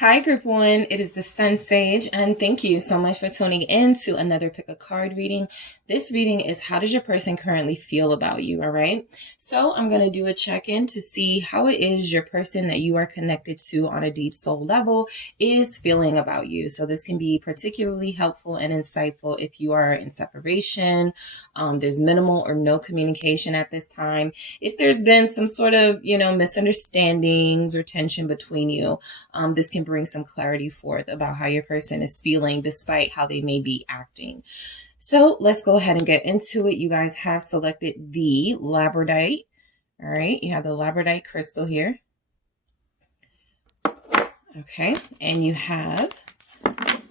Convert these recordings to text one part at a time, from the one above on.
Hi, Group 1. It is the SunSage, and thank you so much for tuning in to another Pick a Card reading. This reading is how does your person currently feel about you, all right? So I'm going to do a check-in to see how it is your person that you are connected to on a deep soul level is feeling about you. So this can be particularly helpful and insightful if you are in separation, there's minimal or no communication at this time. If there's been some sort of, misunderstandings or tension between you, this can bring some clarity forth about how your person is feeling despite how they may be acting. So let's go ahead and get into it. You guys have selected the labradorite. All right, you have the labradorite crystal here. Okay, and you have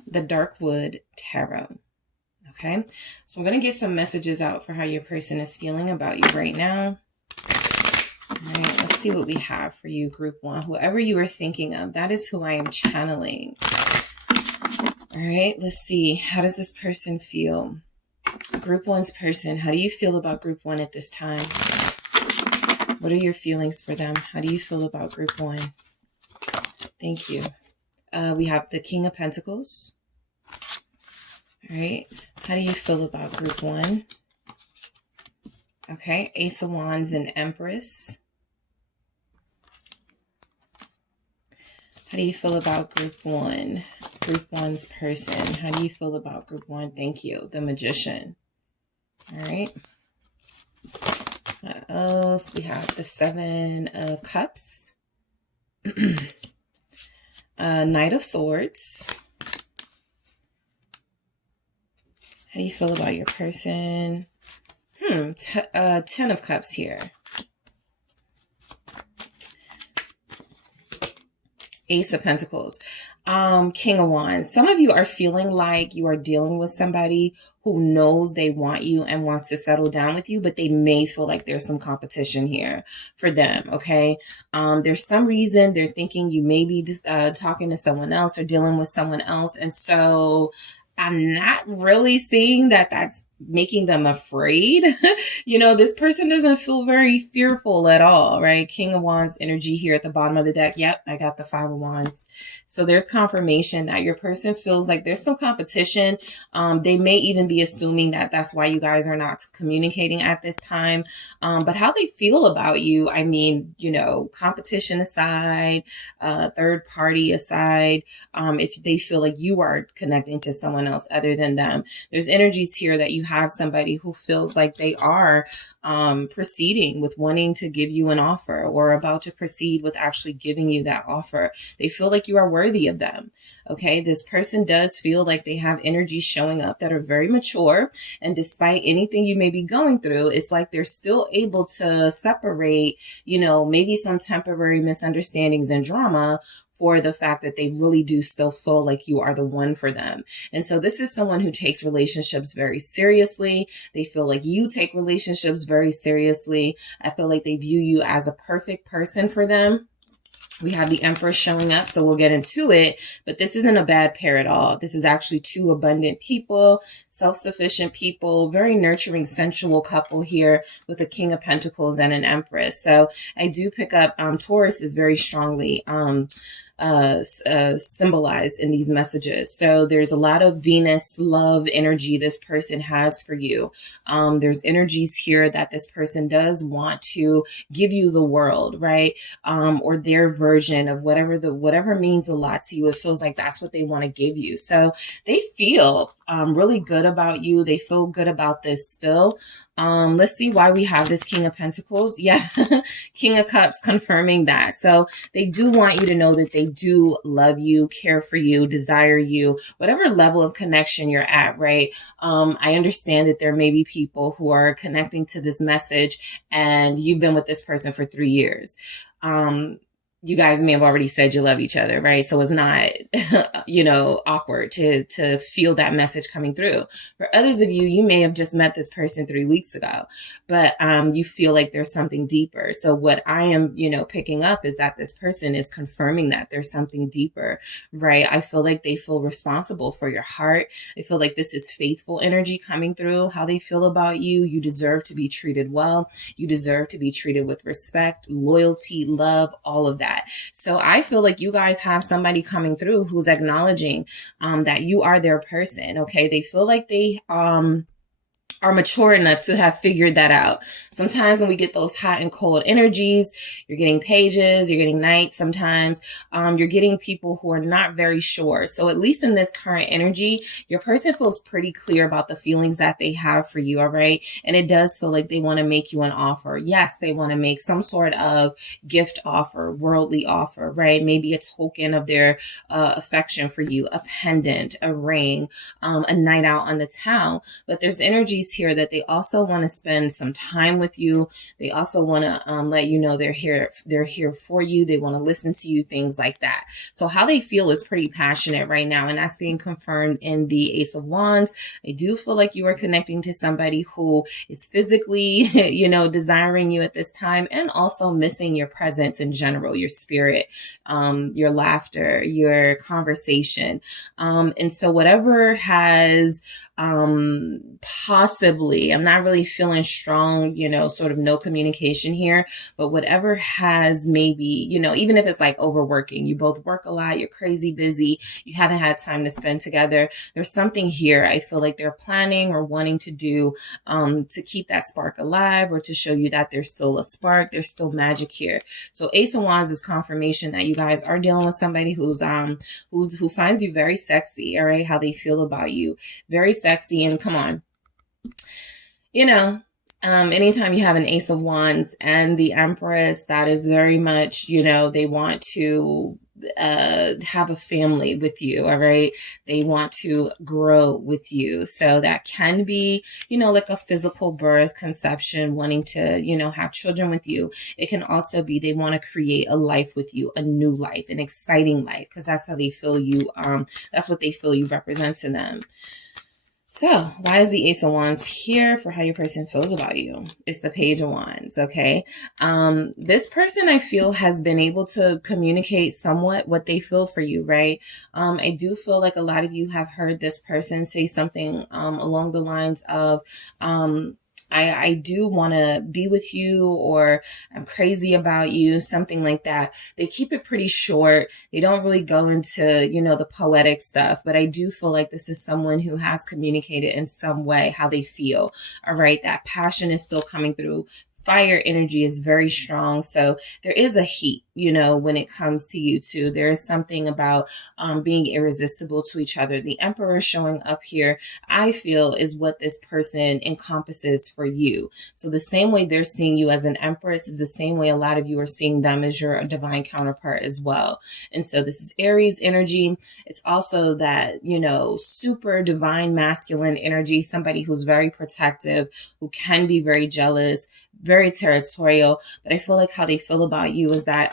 the dark wood tarot. Okay, so I'm going to get some messages out for how your person is feeling about you right now. All right, let's see what we have for you, Group 1. Whoever you are thinking of, that is who I am channeling. All right, let's see. How does this person feel? Group 1's person, how do you feel about Group 1 at this time? What are your feelings for them? How do you feel about Group 1? Thank you. We have the King of Pentacles. All right, how do you feel about Group 1? Okay, Ace of Wands and Empress. How do you feel about Group 1? Group 1's person. How do you feel about Group 1? Thank you. The Magician. All right. What else? We have the Seven of Cups. Knight of Swords. How do you feel about your person? Ten of Cups here. Ace of Pentacles. King of Wands. Some of you are feeling like you are dealing with somebody who knows they want you and wants to settle down with you, but they may feel like there's some competition here for them, okay? There's some reason they're thinking you may be just talking to someone else or dealing with someone else, and so I'm not really seeing that that's making them afraid. This person doesn't feel very fearful at all, right? King of Wands energy here at the bottom of the deck. Yep, I got the Five of Wands. So there's confirmation that your person feels like there's some competition. They may even be assuming that that's why you guys are not communicating at this time. But how they feel about you, I mean, competition aside, third party aside, if they feel like you are connecting to someone else other than them, there's energies here that you have somebody who feels like they are proceeding with wanting to give you an offer or about to proceed with actually giving you that offer. They feel like you are worthy of them. Okay, this person does feel like they have energies showing up that are very mature, and despite anything you may be going through, it's like they're still able to separate, maybe some temporary misunderstandings and drama for the fact that they really do still feel like you are the one for them. And so this is someone who takes relationships very seriously. They feel like you take relationships very seriously. I feel like they view you as a perfect person for them. We have the Empress showing up, so we'll get into it, but this isn't a bad pair at all. This is actually two abundant people, self-sufficient people, very nurturing, sensual couple here with a King of Pentacles and an Empress. So I do pick up Taurus is very strongly symbolized in these messages. So there's a lot of Venus love energy this person has for you. There's energies here that this person does want to give you the world, right? Or their version of whatever means a lot to you. It feels like that's what they want to give you. So they feel really good about you. They feel good about this still. Let's see why we have this King of Pentacles. Yeah, King of Cups confirming that. So they do want you to know that they do love you, care for you, desire you, whatever level of connection you're at, right? I understand that there may be people who are connecting to this message and you've been with this person for 3 years. You guys may have already said you love each other, right? So it's not, awkward to feel that message coming through. For others of you, you may have just met this person 3 weeks ago, but you feel like there's something deeper. So what I am, picking up is that this person is confirming that there's something deeper, right? I feel like they feel responsible for your heart. I feel like this is faithful energy coming through. How they feel about you. You deserve to be treated well. You deserve to be treated with respect, loyalty, love, all of that. that. So I feel like you guys have somebody coming through who's acknowledging that you are their person. Okay. They feel like they are mature enough to have figured that out. Sometimes when we get those hot and cold energies, you're getting pages, you're getting knights. Sometimes you're getting people who are not very sure. So at least in this current energy, your person feels pretty clear about the feelings that they have for you. All right. And it does feel like they want to make you an offer. Yes, they want to make some sort of gift offer, worldly offer, right? Maybe a token of their affection for you, a pendant, a ring, a night out on the town. But there's energies here that they also want to spend some time with you. They also want to let you know they're here for you. They want to listen to you, things like that. So how they feel is pretty passionate right now, and that's being confirmed in the Ace of Wands. I do feel like you are connecting to somebody who is physically, desiring you at this time, and also missing your presence in general, your spirit, your laughter, your conversation. And so whatever has possibly, I'm not really feeling strong, sort of no communication here, but whatever has maybe, even if it's like overworking, you both work a lot, you're crazy busy, you haven't had time to spend together. There's something here I feel like they're planning or wanting to do to keep that spark alive, or to show you that there's still a spark, there's still magic here. So Ace of Wands is confirmation that you guys are dealing with somebody who finds you very sexy. All right, how they feel about you, very sexy. And come on, anytime you have an Ace of Wands and the Empress, that is very much, they want to have a family with you. All right. They want to grow with you. So that can be, like a physical birth, conception, wanting to, have children with you. It can also be they want to create a life with you, a new life, an exciting life, because that's how they feel you. That's what they feel you represent to them. So why is the Ace of Wands here for how your person feels about you? It's the Page of Wands, okay? This person, I feel, has been able to communicate somewhat what they feel for you, right? I do feel like a lot of you have heard this person say something along the lines of, I do want to be with you, or I'm crazy about you, something like that. They keep it pretty short. They don't really go into, the poetic stuff, but I do feel like this is someone who has communicated in some way how they feel. All right. That passion is still coming through. Fire energy is very strong. So there is a heat, when it comes to you two. There is something about being irresistible to each other. The Emperor showing up here, I feel, is what this person encompasses for you. So the same way they're seeing you as an Empress is the same way a lot of you are seeing them as your divine counterpart as well. And so this is Aries energy. It's also that, super divine masculine energy, somebody who's very protective, who can be very jealous, very territorial. But I feel like how they feel about you is that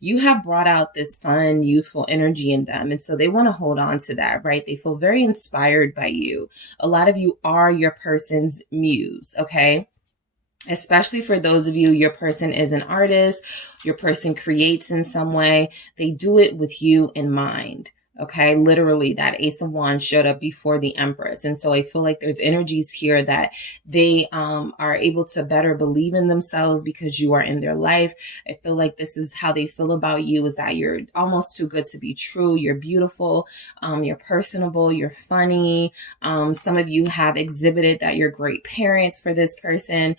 you have brought out this fun, youthful energy in them. And so they want to hold on to that, right? They feel very inspired by you. A lot of you are your person's muse, okay? Especially for those of you, your person is an artist, your person creates in some way. They do it with you in mind. Okay, literally that Ace of Wands showed up before the Empress. And so I feel like there's energies here that they are able to better believe in themselves because you are in their life. I feel like this is how they feel about you, is that you're almost too good to be true. You're beautiful. You're personable. You're funny. Some of you have exhibited that you're great parents for this person.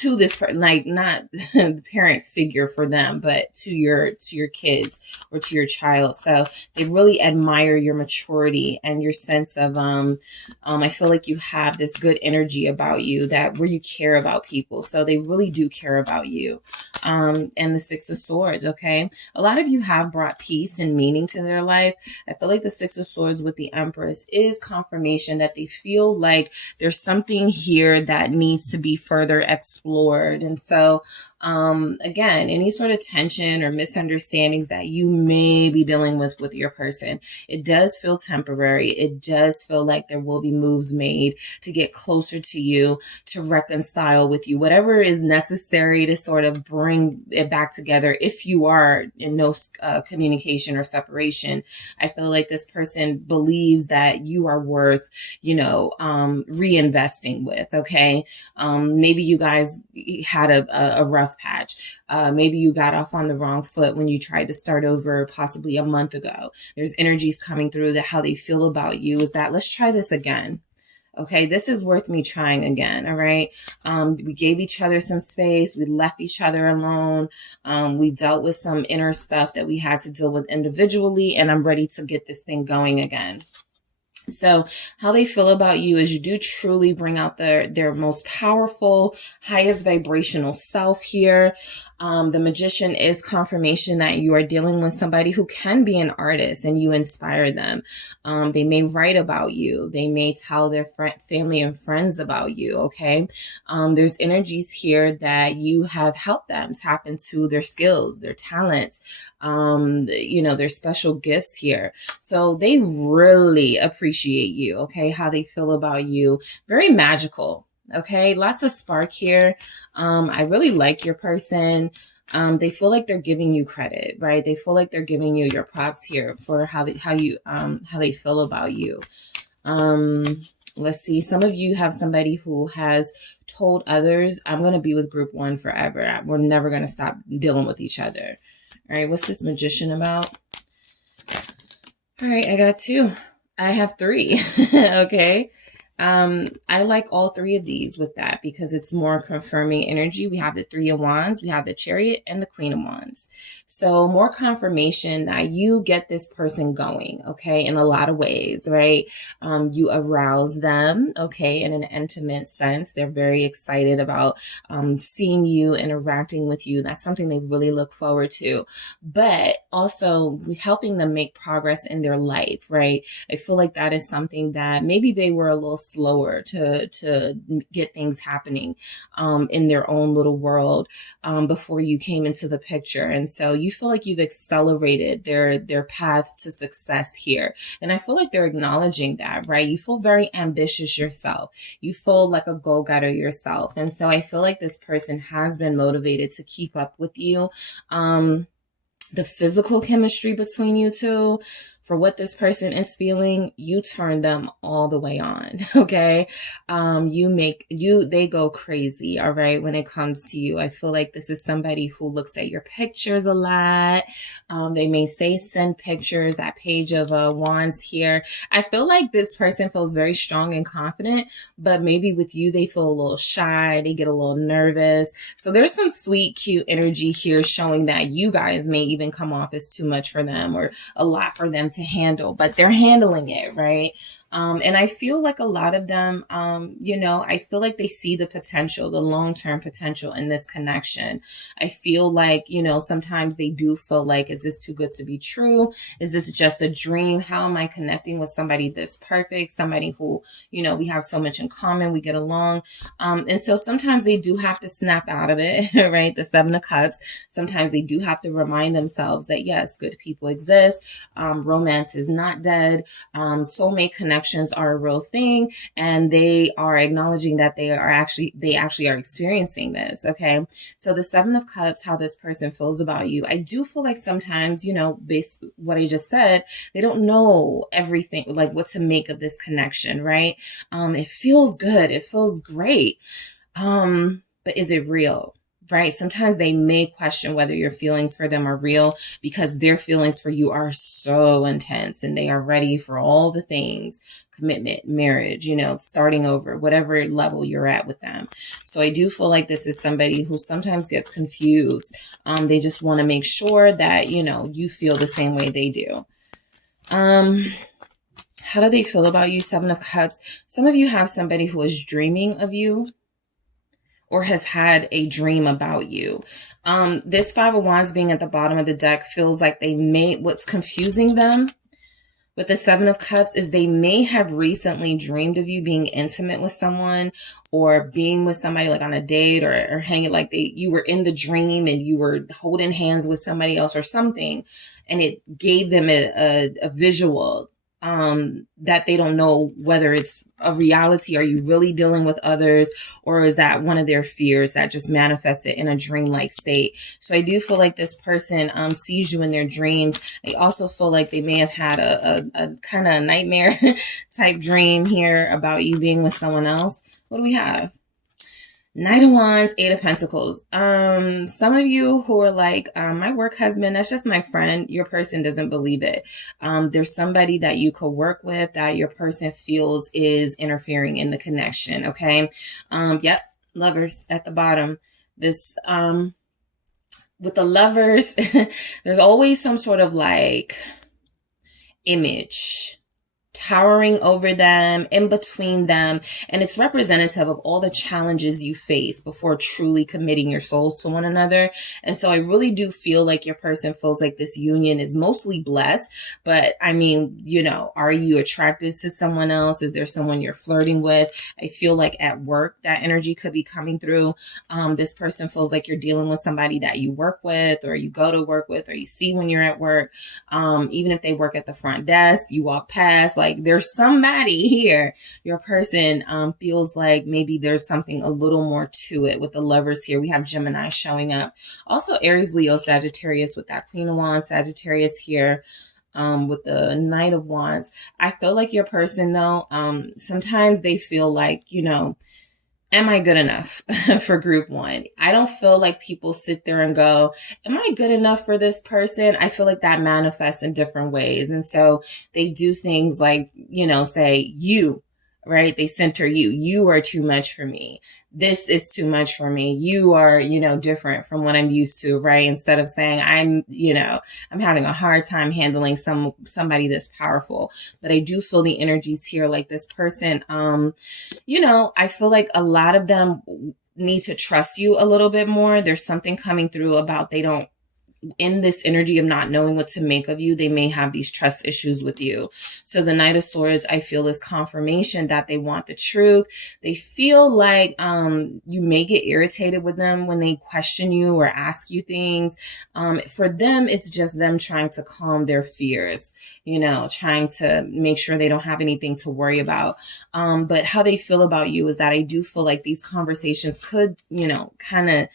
To this, like, not the parent figure for them, but to your kids or to your child. So they really admire your maturity and your sense of, I feel like you have this good energy about you, that where you care about people. So they really do care about you. And the Six of Swords, okay? A lot of you have brought peace and meaning to their life. I feel like the Six of Swords with the Empress is confirmation that they feel like there's something here that needs to be further explored. And so, again, any sort of tension or misunderstandings that you may be dealing with your person, it does feel temporary. It does feel like there will be moves made to get closer to you, to reconcile with you, whatever is necessary to sort of bring bring it back together if you are in no communication or separation. I feel like this person believes that you are worth, reinvesting with. Okay. Maybe you guys had a rough patch. Maybe you got off on the wrong foot when you tried to start over possibly a month ago. There's energies coming through that how they feel about you is that let's try this again. Okay, this is worth me trying again. All right. We gave each other some space. We left each other alone. We dealt with some inner stuff that we had to deal with individually, and I'm ready to get this thing going again. So how they feel about you is you do truly bring out their most powerful, highest vibrational self here. The Magician is confirmation that you are dealing with somebody who can be an artist and you inspire them. They may write about you. They may tell their family and friends about you. Okay. There's energies here that you have helped them tap into their skills, their talents, their special gifts here. So they really appreciate you. Okay. How they feel about you. Very magical. Okay. Lots of spark here. I really like your person. They feel like they're giving you credit, right? They feel like they're giving you your props here for how they feel about you. Let's see. Some of you have somebody who has told others, I'm going to be with group one forever. We're never going to stop dealing with each other. All right. What's this Magician about? All right. I got two. I have three. Okay. I like all three of these with that because it's more confirming energy. We have the Three of Wands, we have the Chariot, and the Queen of Wands. So more confirmation that you get this person going, okay, in a lot of ways, right? You arouse them, okay, in an intimate sense. They're very excited about seeing you, interacting with you. That's something they really look forward to. But also helping them make progress in their life, right? I feel like that is something that maybe they were a little slower to get things happening in their own little world before you came into the picture. And so you feel like you've accelerated their path to success here. And I feel like they're acknowledging that, right? You feel very ambitious yourself. You feel like a go-getter yourself. And so I feel like this person has been motivated to keep up with you. The physical chemistry between you two, for what this person is feeling, you turn them all the way on. Okay. They go crazy. All right. When it comes to you, I feel like this is somebody who looks at your pictures a lot. They may say, send pictures, that page of wands here. I feel like this person feels very strong and confident, but maybe with you, they feel a little shy. They get a little nervous. So there's some sweet, cute energy here showing that you guys may even come off as too much for them or a lot for them to handle, but they're handling it, right? And I feel like a lot of them, I feel like they see the potential, the long-term potential in this connection. I feel like, sometimes they do feel like, is this too good to be true? Is this just a dream? How am I connecting with somebody this perfect? Somebody who, we have so much in common, we get along. And so sometimes they do have to snap out of it, right? The Seven of Cups. Sometimes they do have to remind themselves that, yes, good people exist. Romance is not dead. Soulmate connections are a real thing, and they are acknowledging that they actually are experiencing this. Okay. So the Seven of Cups, how this person feels about you. I do feel like sometimes, based what I just said, they don't know everything, like what to make of this connection, right? It feels good. It feels great. But is it real? Right? Sometimes they may question whether your feelings for them are real because their feelings for you are so intense and they are ready for all the things, commitment, marriage, starting over, whatever level you're at with them. So I do feel like this is somebody who sometimes gets confused. They just want to make sure that, you feel the same way they do. How do they feel about you? Seven of Cups. Some of you have somebody who is dreaming of you, or has had a dream about you. This Five of Wands being at the bottom of the deck feels like what's confusing them with the Seven of Cups is they may have recently dreamed of you being intimate with someone or being with somebody like on a date or hanging, like you were in the dream and you were holding hands with somebody else or something, and it gave them a visual that they don't know whether it's a reality. Are you really dealing with others, or is that one of their fears that just manifested in a dreamlike state? So I do feel like this person sees you in their dreams. I also feel like they may have had a kind of nightmare type dream here about you being with someone else. What do we have? Knight of Wands, Eight of Pentacles. Some of you who are like, my work husband, that's just my friend. Your person doesn't believe it. There's somebody that you could work with that your person feels is interfering in the connection. Okay. Yep. Lovers at the bottom. This, with the lovers, there's always some sort of like image towering over them, in between them, and it's representative of all the challenges you face before truly committing your souls to one another. And so I really do feel like your person feels like this union is mostly blessed, but I mean, you know, are you attracted to someone else? Is there someone you're flirting with? I feel like at work that energy could be coming through. This person feels like you're dealing with somebody that you work with, or you go to work with, or you see when you're at work. Even if they work at the front desk, you walk past, like there's somebody here. Your person feels like maybe there's something a little more to it. With the lovers here, we have Gemini showing up. Also Aries, Leo, Sagittarius with that Queen of Wands, Sagittarius here. With the Knight of Wands. I feel like your person though, sometimes they feel like, you know, am I good enough for group one? I don't feel like people sit there and go, am I good enough for this person? I feel like that manifests in different ways. And so they do things like, you know, say you, right? They center you. You are too much for me. This is too much for me. You are, you know, different from what I'm used to, right? Instead of saying I'm having a hard time handling somebody this powerful. But I do feel the energies here, like this person, you know, I feel like a lot of them need to trust you a little bit more. There's something coming through about they don't, in this energy of not knowing what to make of you, they may have these trust issues with you. So the Knight of Swords, I feel, is confirmation that they want the truth. They feel like you may get irritated with them when they question you or ask you things. For them, it's just them trying to calm their fears, you know, trying to make sure they don't have anything to worry about. But how they feel about you is that I do feel like these conversations could, you know, kind of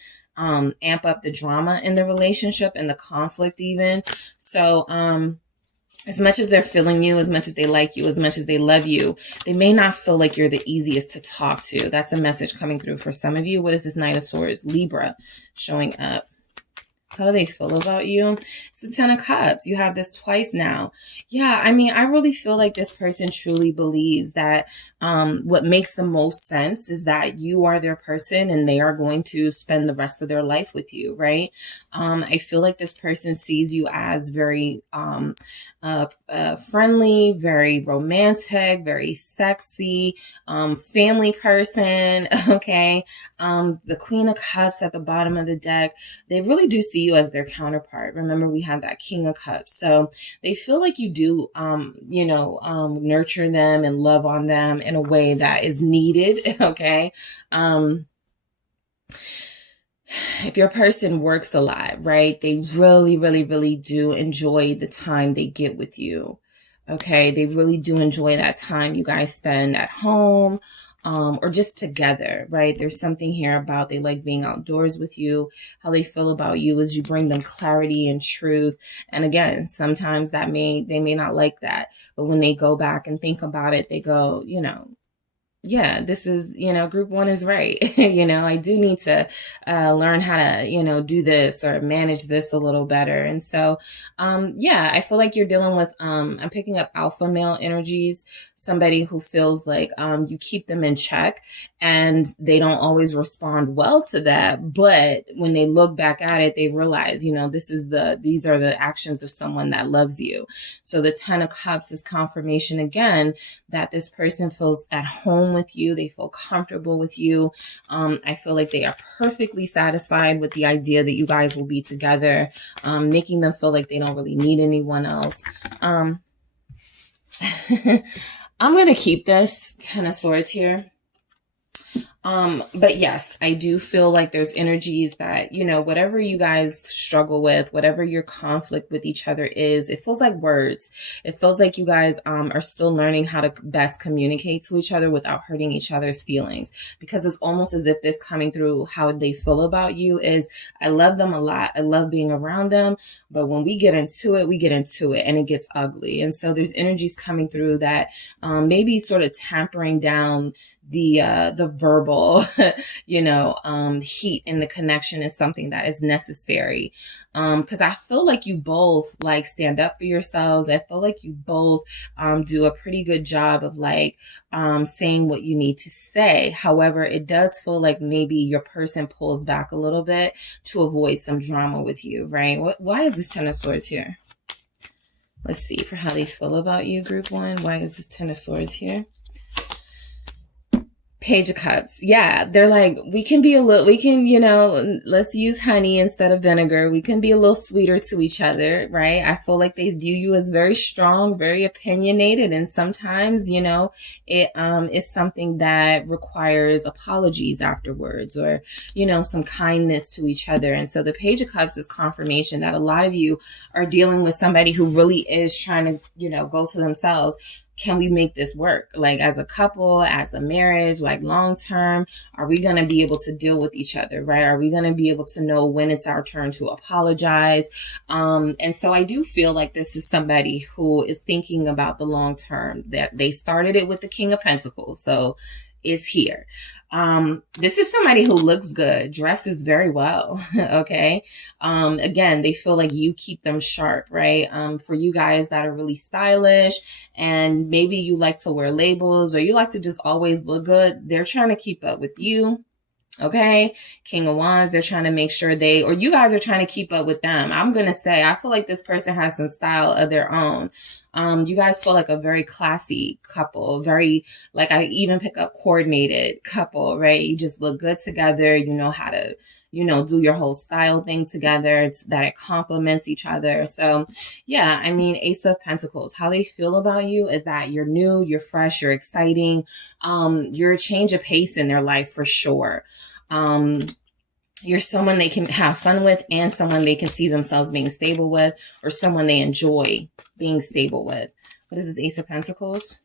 amp up the drama in the relationship and the conflict even. So, as much as they're feeling you, as much as they like you, as much as they love you, they may not feel like you're the easiest to talk to. That's a message coming through for some of you. What is this Knight of Swords? Libra showing up. How do they feel about you? It's the Ten of Cups. You have this twice now. Yeah, I mean, I really feel like this person truly believes that what makes the most sense is that you are their person and they are going to spend the rest of their life with you, right? I feel like this person sees you as very friendly, very romantic, very sexy, family person. Okay. The Queen of Cups at the bottom of the deck, they really do see you as their counterpart. Remember, we had that King of Cups. So they feel like you do, nurture them and love on them in a way that is needed. Okay. If your person works a lot, right, they really, really, really do enjoy the time they get with you. Okay. They really do enjoy that time you guys spend at home, or just together, right? There's something here about they like being outdoors with you. How they feel about you is you bring them clarity and truth. And again, sometimes they may not like that, but when they go back and think about it, they go, you know, yeah, this is, you know, group one is right. You know, I do need to learn how to, you know, do this or manage this a little better. And so, yeah, I feel like you're dealing with, I'm picking up alpha male energies, somebody who feels like you keep them in check and they don't always respond well to that. But when they look back at it, they realize, you know, these are the actions of someone that loves you. So the Ten of Cups is confirmation again that this person feels at home with you. They feel comfortable with you. I feel like they are perfectly satisfied with the idea that you guys will be together, making them feel like they don't really need anyone else. I'm going to keep this Ten of Swords here. But yes, I do feel like there's energies that, you know, whatever you guys struggle with, whatever your conflict with each other is, it feels like words. It feels like you guys are still learning how to best communicate to each other without hurting each other's feelings. Because it's almost as if this coming through how they feel about you is, I love them a lot. I love being around them. But when we get into it, and it gets ugly. And so there's energies coming through that maybe sort of tampering down the verbal, heat in the connection is something that is necessary. Cause I feel like you both like stand up for yourselves. I feel like you both, do a pretty good job of saying what you need to say. However, it does feel like maybe your person pulls back a little bit to avoid some drama with you, right? Why is this Ten of Swords here? Let's see for how they feel about you, group one. Why is this Ten of Swords here? Page of Cups. Yeah, they're like, let's use honey instead of vinegar. We can be a little sweeter to each other, right? I feel like they view you as very strong, very opinionated. And sometimes, it is something that requires apologies afterwards or, some kindness to each other. And so the Page of Cups is confirmation that a lot of you are dealing with somebody who really is trying to, go to themselves. Can we make this work? Like as a couple, as a marriage, like long term, are we going to be able to deal with each other, right? Are we going to be able to know when it's our turn to apologize? And so I do feel like this is somebody who is thinking about the long term, that they started it with the King of Pentacles. So it's here. This is somebody who looks good, dresses very well. Okay. Again, they feel like you keep them sharp, right? For you guys that are really stylish and maybe you like to wear labels or you like to just always look good, they're trying to keep up with you. Okay. King of Wands, they're trying to make sure or you guys are trying to keep up with them. I'm going to say, I feel like this person has some style of their own. You guys feel like a very classy couple, very, like I even pick up coordinated couple, right? You just look good together. You know how to, do your whole style thing together, that it complements each other. So yeah, I mean, Ace of Pentacles, how they feel about you is that you're new, you're fresh, you're exciting. You're a change of pace in their life for sure. You're someone they can have fun with and someone they can see themselves being stable with, or someone they enjoy being stable with. What is this Ace of Pentacles?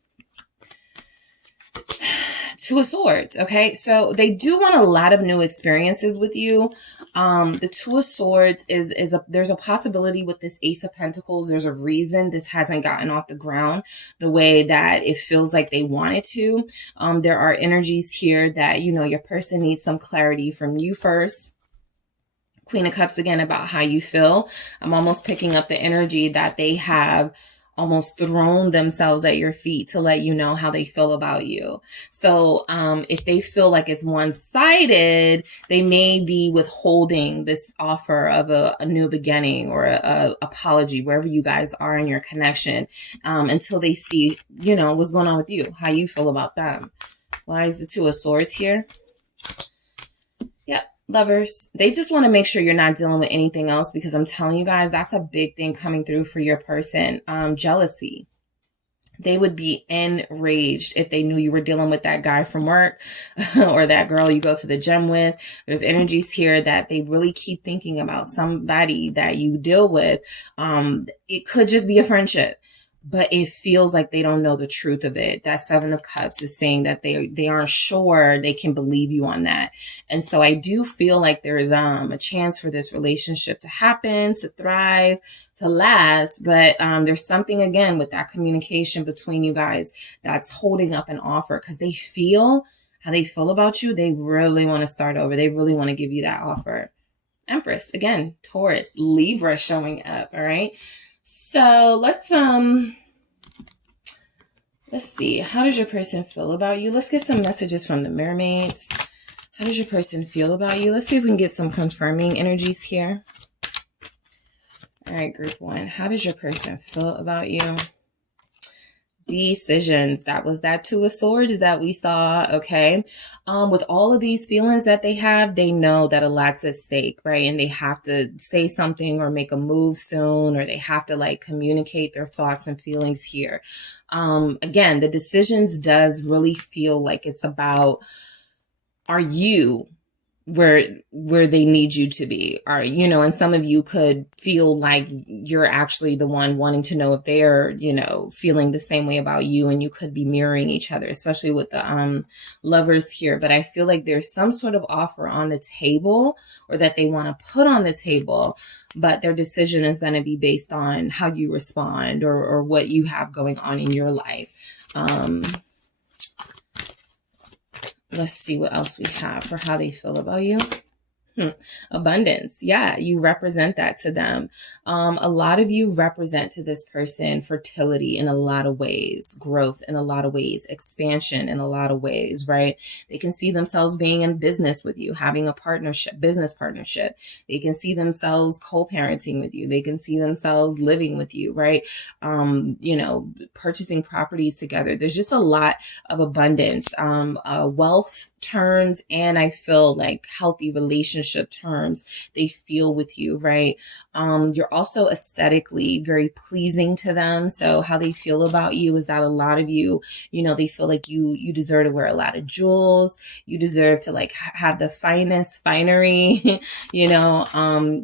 Two of Swords. Okay. So they do want a lot of new experiences with you. The Two of Swords there's a possibility with this Ace of Pentacles. There's a reason this hasn't gotten off the ground the way that it feels like they want it to. There are energies here that, your person needs some clarity from you first. Queen of Cups again about how you feel. I'm almost picking up the energy that they have almost thrown themselves at your feet to let you know how they feel about you. So if they feel like it's one-sided, they may be withholding this offer of a new beginning or a apology, wherever you guys are in your connection, until they see, what's going on with you, how you feel about them. Why is the Two of Swords here? Yep. Lovers, they just want to make sure you're not dealing with anything else, because I'm telling you guys, that's a big thing coming through for your person. Jealousy. They would be enraged if they knew you were dealing with that guy from work or that girl you go to the gym with. There's energies here that they really keep thinking about somebody that you deal with. It could just be a friendship, but it feels like they don't know the truth of it. That Seven of Cups is saying that they aren't sure they can believe you on that. And so I do feel like there is a chance for this relationship to happen, to thrive, to last. But there's something, again, with that communication between you guys that's holding up an offer, because they feel how they feel about you. They really want to start over. They really want to give you that offer. Empress, again, Taurus, Libra showing up. All right. So let's see. How does your person feel about you? Let's get some messages from the mermaids. How does your person feel about you? Let's see if we can get some confirming energies here. All right, group one. How does your person feel about you? Decisions. That was that Two of Swords that we saw. Okay. With all of these feelings that they have, they know that a lot's at stake, right? And they have to say something or make a move soon, or they have to communicate their thoughts and feelings here. Again, the decisions does really feel like it's about are you where they need you to be? Or, you know, and some of you could feel like you're actually the one wanting to know if they're, you know, feeling the same way about you, and you could be mirroring each other, especially with the lovers here. But I feel like there's some sort of offer on the table, or that they want to put on the table, but their decision is going to be based on how you respond, or what you have going on in your life. Let's see what else we have for how they feel about you. Abundance. Yeah, you represent that to them. A lot of you represent to this person fertility in a lot of ways, growth in a lot of ways, expansion in a lot of ways, right? They can see themselves being in business with you, having a partnership, business partnership. They can see themselves co-parenting with you. They can see themselves living with you, right? You know, purchasing properties together. There's just a lot of abundance, wealth turns, and I feel like healthy relationship terms they feel with you, right? You're also aesthetically very pleasing to them. So how they feel about you is that a lot of you, you know, they feel like you deserve to wear a lot of jewels. You deserve to like have the finest finery, you know,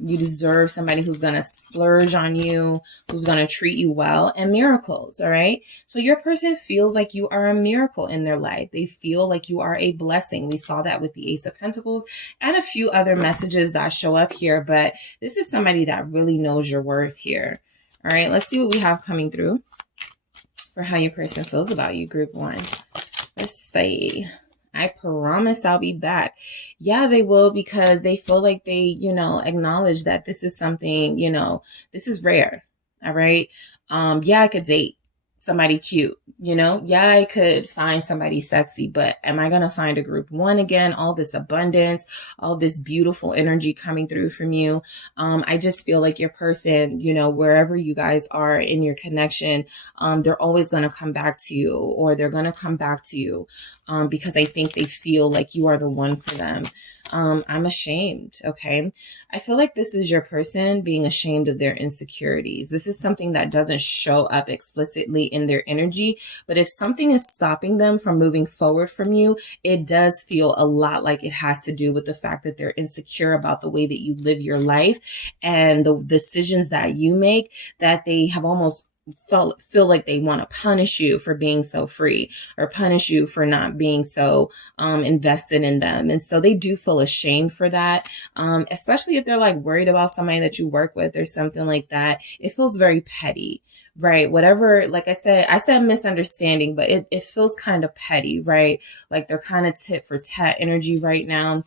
you deserve somebody who's going to splurge on you, who's going to treat you well, and miracles. All right. So your person feels like you are a miracle in their life. They feel like you are a blessing. We saw that with the Ace of Pentacles and a few other messages that show up here, but this is somebody that really knows your worth here. All right, let's see what we have coming through for how your person feels about you, group one. Let's see. I promise I'll be back. Yeah, they will, because they feel like they, you know, acknowledge that this is something, you know, this is rare. All right. Yeah, I could date somebody cute, you know, yeah, I could find somebody sexy, but am I going to find a group one again? All this abundance, all this beautiful energy coming through from you. I just feel like your person, you know, wherever you guys are in your connection, they're always going to come back to you, or they're going to come back to you, because I think they feel like you are the one for them. I'm ashamed. Okay. I feel like this is your person being ashamed of their insecurities. This is something that doesn't show up explicitly in their energy, but if something is stopping them from moving forward from you, it does feel a lot like it has to do with the fact that they're insecure about the way that you live your life and the decisions that you make, that they have almost feel like they want to punish you for being so free, or punish you for not being so invested in them. And so they do feel ashamed for that, especially if they're like worried about somebody that you work with or something like that. It feels very petty, right? Whatever, like I said misunderstanding, but it feels kind of petty, right? Like they're kind of tit for tat energy right now.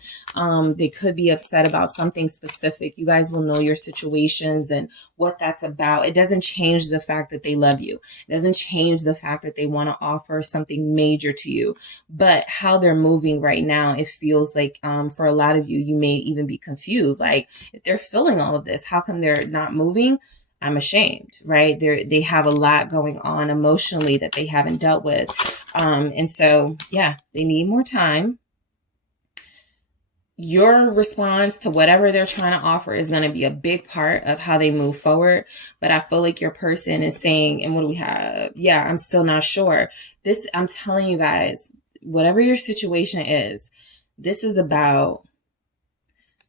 They could be upset about something specific. You guys will know your situations and what that's about. It doesn't change the fact that they love you. It doesn't change the fact that they want to offer something major to you. But how they're moving right now, it feels like for a lot of you, you may even be confused. Like, if they're feeling all of this, how come they're not moving? I'm ashamed, right? They have a lot going on emotionally that they haven't dealt with. And so, yeah, they need more time. Your response to whatever they're trying to offer is going to be a big part of how they move forward. But I feel like your person is saying, and what do we have? Yeah, I'm still not sure. This, I'm telling you guys, whatever your situation is, this is about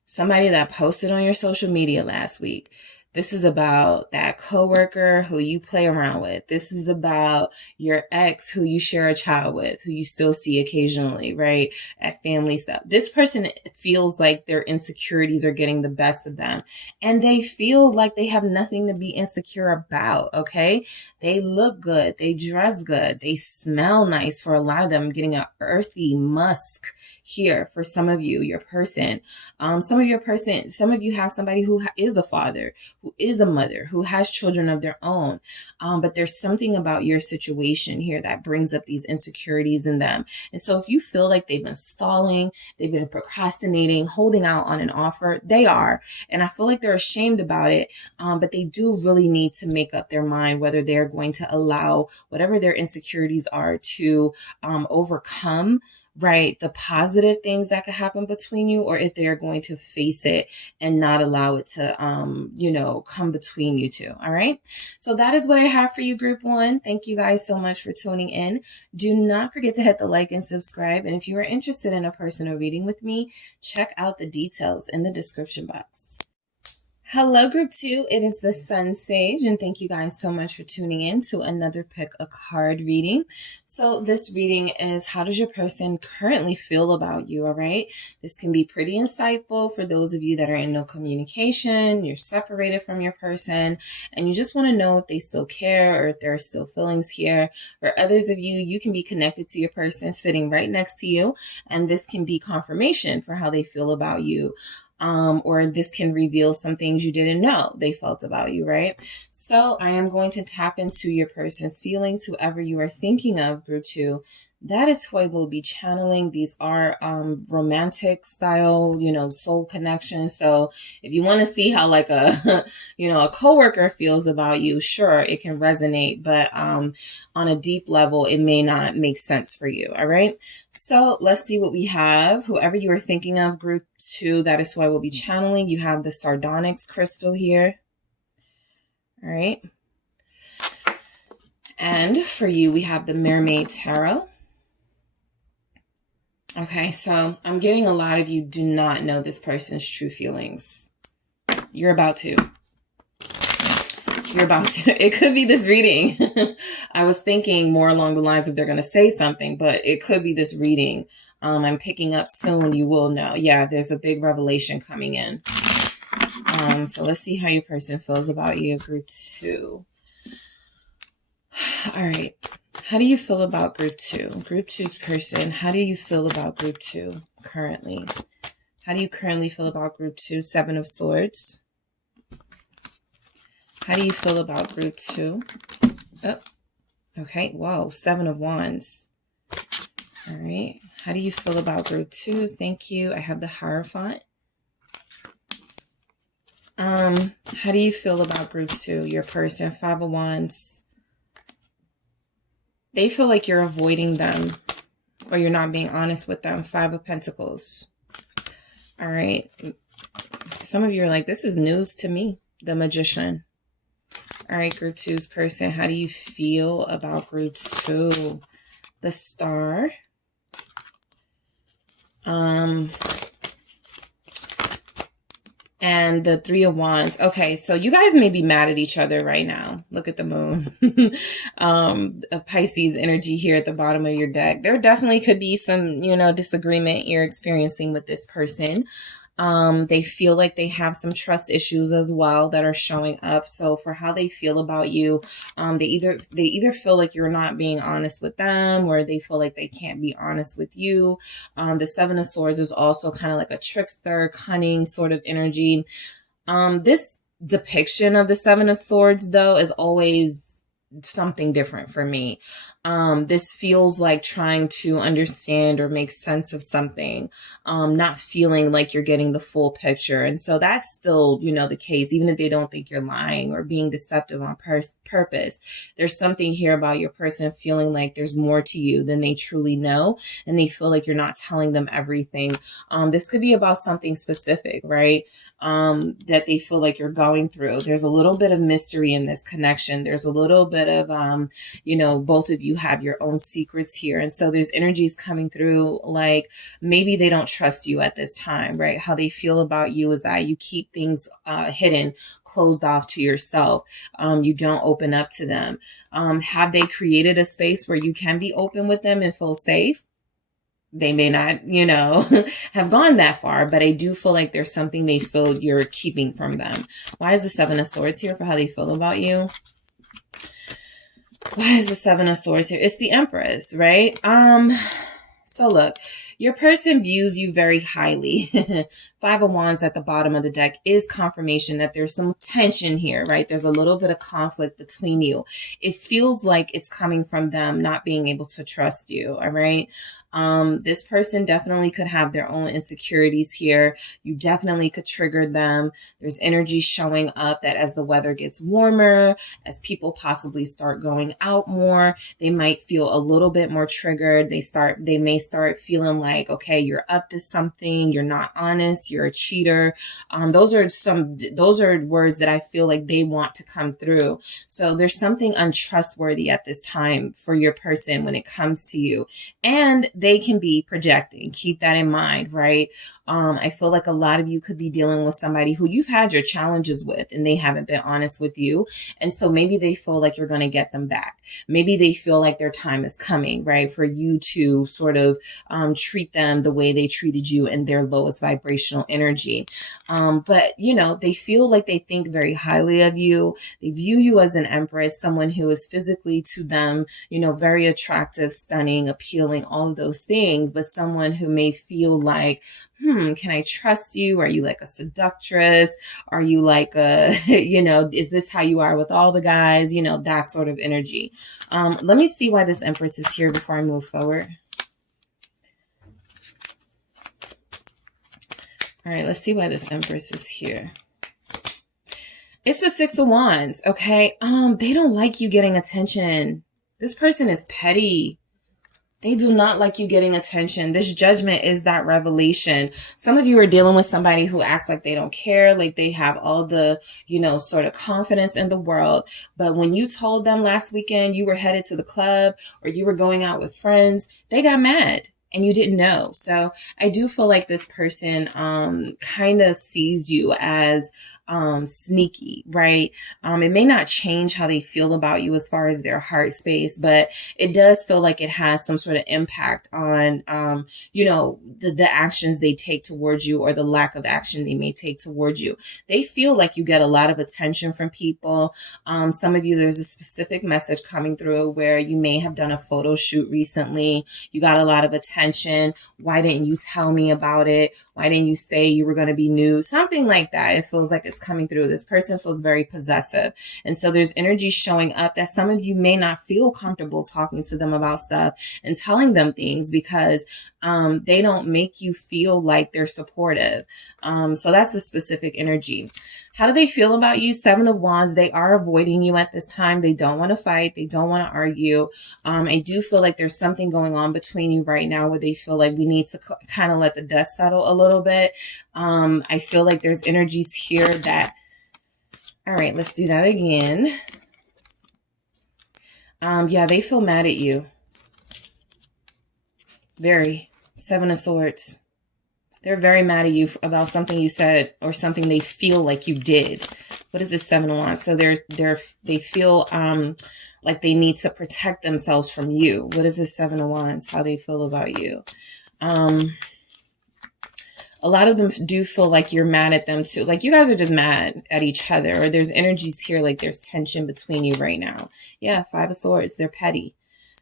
somebody that posted on your social media last week. This is about that coworker who you play around with. This is about your ex who you share a child with, who you still see occasionally, right? At family stuff. This person feels like their insecurities are getting the best of them, and they feel like they have nothing to be insecure about, okay? They look good. They dress good. They smell nice for a lot of them, getting an earthy musk here for some of you, your person. Some of you have somebody who is a father, who is a mother, who has children of their own. But there's something about your situation here that brings up these insecurities in them. And so if you feel like they've been stalling, they've been procrastinating, holding out on an offer, they are. And I feel like they're ashamed about it. But they do really need to make up their mind whether they're going to allow whatever their insecurities are to overcome right, the positive things that could happen between you, or if they are going to face it and not allow it to, come between you two. All right. So that is what I have for you, group one. Thank you guys so much for tuning in. Do not forget to hit the like and subscribe. And if you are interested in a personal reading with me, check out the details in the description box. Hello, group two. It is the SunSage, and thank you guys so much for tuning in to another pick a card reading. So this reading is, how does your person currently feel about you? All right. This can be pretty insightful for those of you that are in no communication, you're separated from your person, and you just want to know if they still care or if there are still feelings here. For others of you, you can be connected to your person sitting right next to you, and this can be confirmation for how they feel about you. Or this can reveal some things you didn't know they felt about you, right? So I am going to tap into your person's feelings, whoever you are thinking of, group two. That is who I will be channeling. These are romantic style, soul connections. So if you want to see how like a, a coworker feels about you, sure, it can resonate. But on a deep level, it may not make sense for you. All right. So let's see what we have. Whoever you are thinking of, group two, that is who I will be channeling. You have the sardonyx crystal here. All right. And for you, we have the mermaid tarot. Okay, so I'm getting a lot of you do not know this person's true feelings. You're about to. It could be this reading. I was thinking more along the lines of they're going to say something, but it could be this reading. I'm picking up soon. You will know. Yeah, there's a big revelation coming in. So let's see how your person feels about you, group two. All right. How do you feel about group two? Group two's person. How do you feel about group two currently? How do you currently feel about group two? Seven of Swords. How do you feel about group two? Oh, okay. Whoa. Seven of Wands. All right. How do you feel about group two? Thank you. I have the Hierophant. How do you feel about group two? Your person, Five of Wands. They feel like you're avoiding them or you're not being honest with them. Five of Pentacles. All right. Some of you are like, this is news to me. The Magician. All right, group two's person. How do you feel about group two? The Star. And the Three of Wands. Okay, so you guys may be mad at each other right now. Look at the moon. A Pisces energy here at the bottom of your deck. There definitely could be some, disagreement you're experiencing with this person. They feel like they have some trust issues as well that are showing up. So for how they feel about you, they either feel like you're not being honest with them, or they feel like they can't be honest with you. The Seven of Swords is also kind of like a trickster, cunning sort of energy. This depiction of the Seven of Swords, though, is always something different for me. This feels like trying to understand or make sense of something, not feeling like you're getting the full picture. And so that's still, the case, even if they don't think you're lying or being deceptive on purpose. There's something here about your person feeling like there's more to you than they truly know, and they feel like you're not telling them everything. This could be about something specific, right? That they feel like you're going through. There's a little bit of mystery in this connection. There's a little bit of, both of you have your own secrets here. And so there's energies coming through, like maybe they don't trust you at this time, right? How they feel about you is that you keep things hidden, closed off to yourself. You don't open up to them. Have they created a space where you can be open with them and feel safe? They may not, have gone that far, but I do feel like there's something they feel you're keeping from them. Why is the Seven of Swords here for how they feel about you? Why is the Seven of Swords here? It's the Empress, right? So look, your person views you very highly. Five of Wands at the bottom of the deck is confirmation that there's some tension here, right? There's a little bit of conflict between you. It feels like it's coming from them not being able to trust you, all right? This person definitely could have their own insecurities here. You definitely could trigger them. There's energy showing up that as the weather gets warmer, as people possibly start going out more, they might feel a little bit more triggered. They may start feeling like, okay, you're up to something, you're not honest, you're a cheater. Those are words that I feel like they want to come through. So there's something untrustworthy at this time for your person when it comes to you. And they can be projecting. Keep that in mind, right? I feel like a lot of you could be dealing with somebody who you've had your challenges with and they haven't been honest with you. And so maybe they feel like you're going to get them back. Maybe they feel like their time is coming, right? For you to sort of treat them the way they treated you in their lowest vibrational energy. But, you know, they feel like they think very highly of you. They view you as an empress, someone who is physically to them, you know, very attractive, stunning, appealing, all of those things, but someone who may feel like, can I trust you? Are you like a seductress? Are you like a, you know, is this how you are with all the guys? You know, that sort of energy. Let me see why this Empress is here before I move forward. All right, let's see why this Empress is here. It's the Six of Wands, okay? They don't like you getting attention. This person is petty. They do not like you getting attention. This Judgment is that revelation. Some of you are dealing with somebody who acts like they don't care, like they have all the, you know, sort of confidence in the world. But when you told them last weekend you were headed to the club or you were going out with friends, they got mad and you didn't know. So I do feel like this person kind of sees you as sneaky, right? It may not change how they feel about you as far as their heart space, but it does feel like it has some sort of impact on, you know, the actions they take towards you or the lack of action they may take towards you. They feel like you get a lot of attention from people. Some of you, there's a specific message coming through where you may have done a photo shoot recently. You got a lot of attention. Why didn't you tell me about it? Why didn't you say you were going to be nude? Something like that. It feels like it's coming through. This person feels very possessive. And so there's energy showing up that some of you may not feel comfortable talking to them about stuff and telling them things because they don't make you feel like they're supportive. So that's a specific energy. How do they feel about you? Seven of Wands. They are avoiding you at this time. They don't want to fight. They don't want to argue. I do feel like there's something going on between you right now where they feel like we need to kind of let the dust settle a little bit. I feel like there's energies here that, all right, let's do that again. Yeah, they feel mad at you. Very. Seven of Swords. They're very mad at you about something you said or something they feel like you did. What is this Seven of Wands? So they feel like they need to protect themselves from you. What is this Seven of Wands? How they feel about you? A lot of them do feel like you're mad at them too. Like you guys are just mad at each other, or there's energies here like there's tension between you right now. Yeah, Five of Swords. They're petty.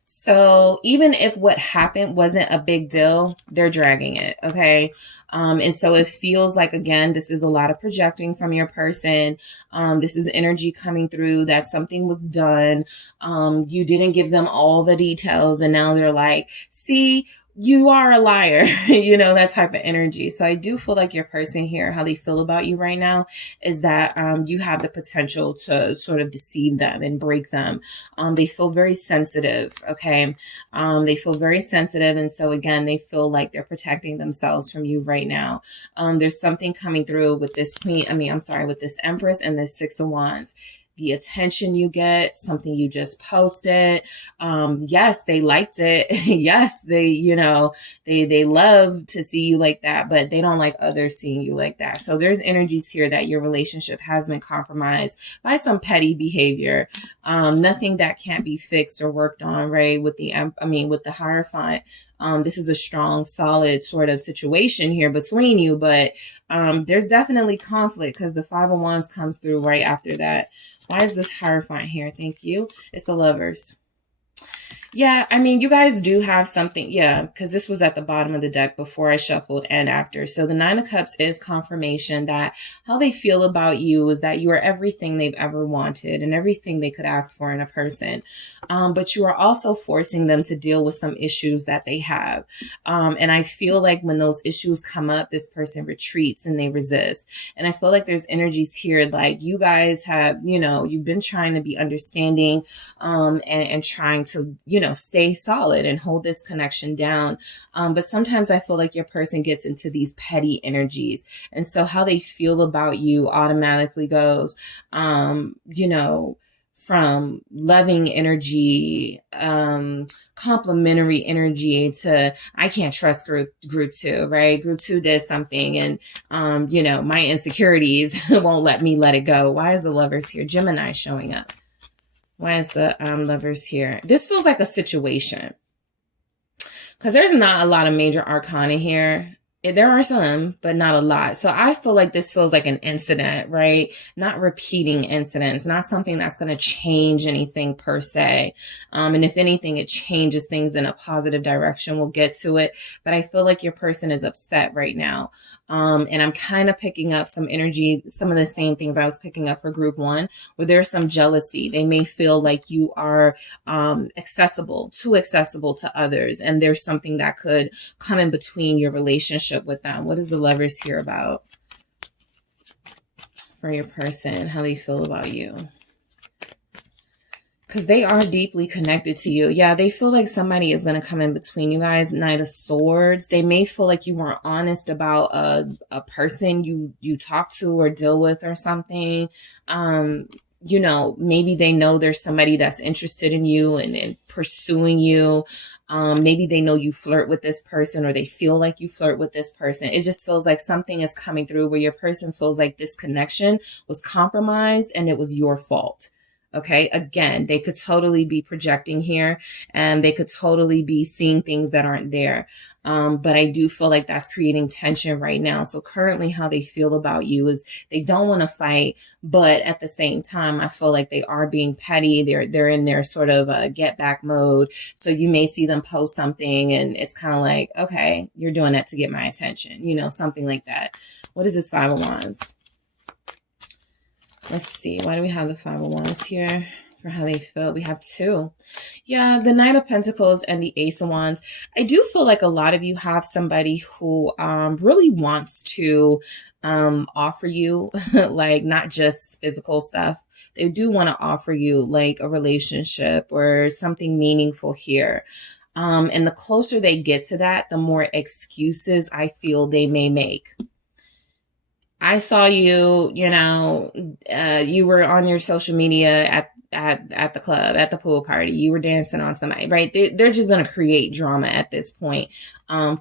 So even if what happened wasn't a big deal, they're dragging it, okay? And so it feels like, again, this is a lot of projecting from your person. This is energy coming through that something was done. You didn't give them all the details, and now they're like, see, you are a liar, you know, that type of energy. So I do feel like your person here, how they feel about you right now is that you have the potential to sort of deceive them and break them. They feel very sensitive, okay? They feel very sensitive. And so again, they feel like they're protecting themselves from you right now. There's something coming through with this with this Empress and this Six of Wands. The attention you get, something you just posted. Yes, they liked it. Yes, they love to see you like that, but they don't like others seeing you like that. So there's energies here that your relationship has been compromised by some petty behavior. Nothing that can't be fixed or worked on, right? With the Hierophant. This is a strong, solid sort of situation here between you, but there's definitely conflict because the Five of Wands comes through right after that. Why is this Hierophant here? Thank you. It's the Lovers. Yeah, I mean, you guys do have something. Yeah, because this was at the bottom of the deck before I shuffled and after. So the Nine of Cups is confirmation that how they feel about you is that you are everything they've ever wanted and everything they could ask for in a person. But you are also forcing them to deal with some issues that they have. And I feel like when those issues come up, this person retreats and they resist. And I feel like there's energies here like you guys have, you've been trying to be understanding and trying to, stay solid and hold this connection down. But sometimes I feel like your person gets into these petty energies. And so how they feel about you automatically goes, from loving energy, complimentary energy to I can't trust group two, right? Group two did something and, my insecurities won't let me let it go. Why is the Lovers here? Gemini showing up. Why is the Lovers here? This feels like a situation because there's not a lot of major arcana here. There are some, but not a lot. So I feel like this feels like an incident, right? Not repeating incidents, not something that's going to change anything per se. And if anything, it changes things in a positive direction. We'll get to it. But I feel like your person is upset right now. And I'm kind of picking up some energy, some of the same things I was picking up for group one, where there's some jealousy. They may feel like you are too accessible to others. And there's something that could come in between your relationship with them. What is the Lovers here about for your person? How they feel about you? Because they are deeply connected to you. Yeah, they feel like somebody is going to come in between you guys. Knight of Swords. They may feel like you weren't honest about a person you talk to or deal with or something. Maybe they know there's somebody that's interested in you and pursuing you. Maybe they know you flirt with this person or they feel like you flirt with this person. It just feels like something is coming through where your person feels like this connection was compromised and it was your fault. Okay. Again, they could totally be projecting here and they could totally be seeing things that aren't there. But I do feel like that's creating tension right now. So currently how they feel about you is they don't want to fight, but at the same time, I feel like they are being petty. They're in their sort of get back mode. So you may see them post something and it's kind of like, okay, you're doing that to get my attention, something like that. What is this Five of Wands? Let's see. Why do we have the Five of Wands here for how they feel? We have two. Yeah, the Knight of Pentacles and the Ace of Wands. I do feel like a lot of you have somebody who really wants to offer you like not just physical stuff. They do want to offer you like a relationship or something meaningful here. And the closer they get to that, the more excuses I feel they may make. I saw you, you were on your social media at the club, at the pool party, you were dancing on somebody, right? They're just going to create drama at this point.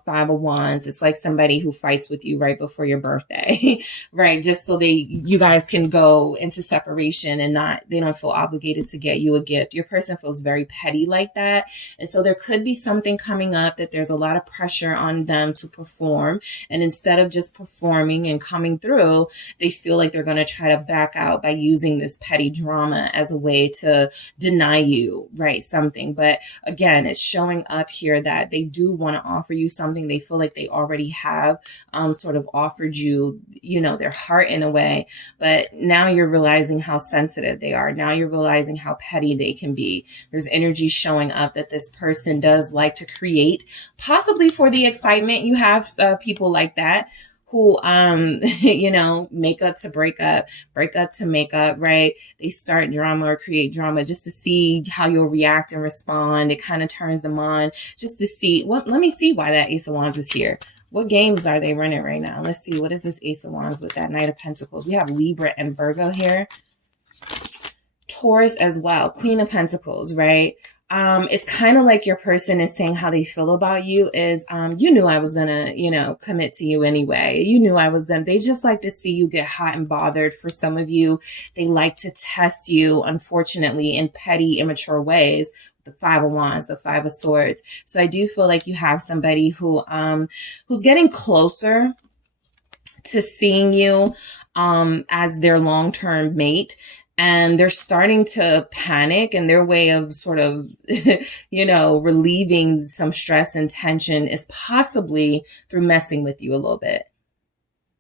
Five of Wands. It's like somebody who fights with you right before your birthday, right? Just so you guys can go into separation and they don't feel obligated to get you a gift. Your person feels very petty like that. And so there could be something coming up that there's a lot of pressure on them to perform. And instead of just performing and coming through, they feel like they're going to try to back out by using this petty drama as a way to deny you, right? Something. But again, it's showing up here that they do want to offer you something. They feel like they already have sort of offered you, their heart in a way. But now you're realizing how sensitive they are. Now you're realizing how petty they can be. There's energy showing up that this person does like to create, possibly for the excitement. You have people like that who, make up to break up to make up, right? They start drama or create drama just to see how you'll react and respond. It kind of turns them on just to see. Let me see why that Ace of Wands is here. What games are they running right now? Let's see. What is this Ace of Wands with that Knight of Pentacles? We have Libra and Virgo here. Taurus as well. Queen of Pentacles, right? It's kind of like your person is saying how they feel about you is, you knew I was gonna, commit to you anyway. You knew I was gonna, they just like to see you get hot and bothered. For some of you, they like to test you, unfortunately, in petty, immature ways. The Five of Wands, the Five of Swords. So I do feel like you have somebody who, who's getting closer to seeing you, as their long-term mate. and they're starting to panic, and their way of sort of, relieving some stress and tension is possibly through messing with you a little bit.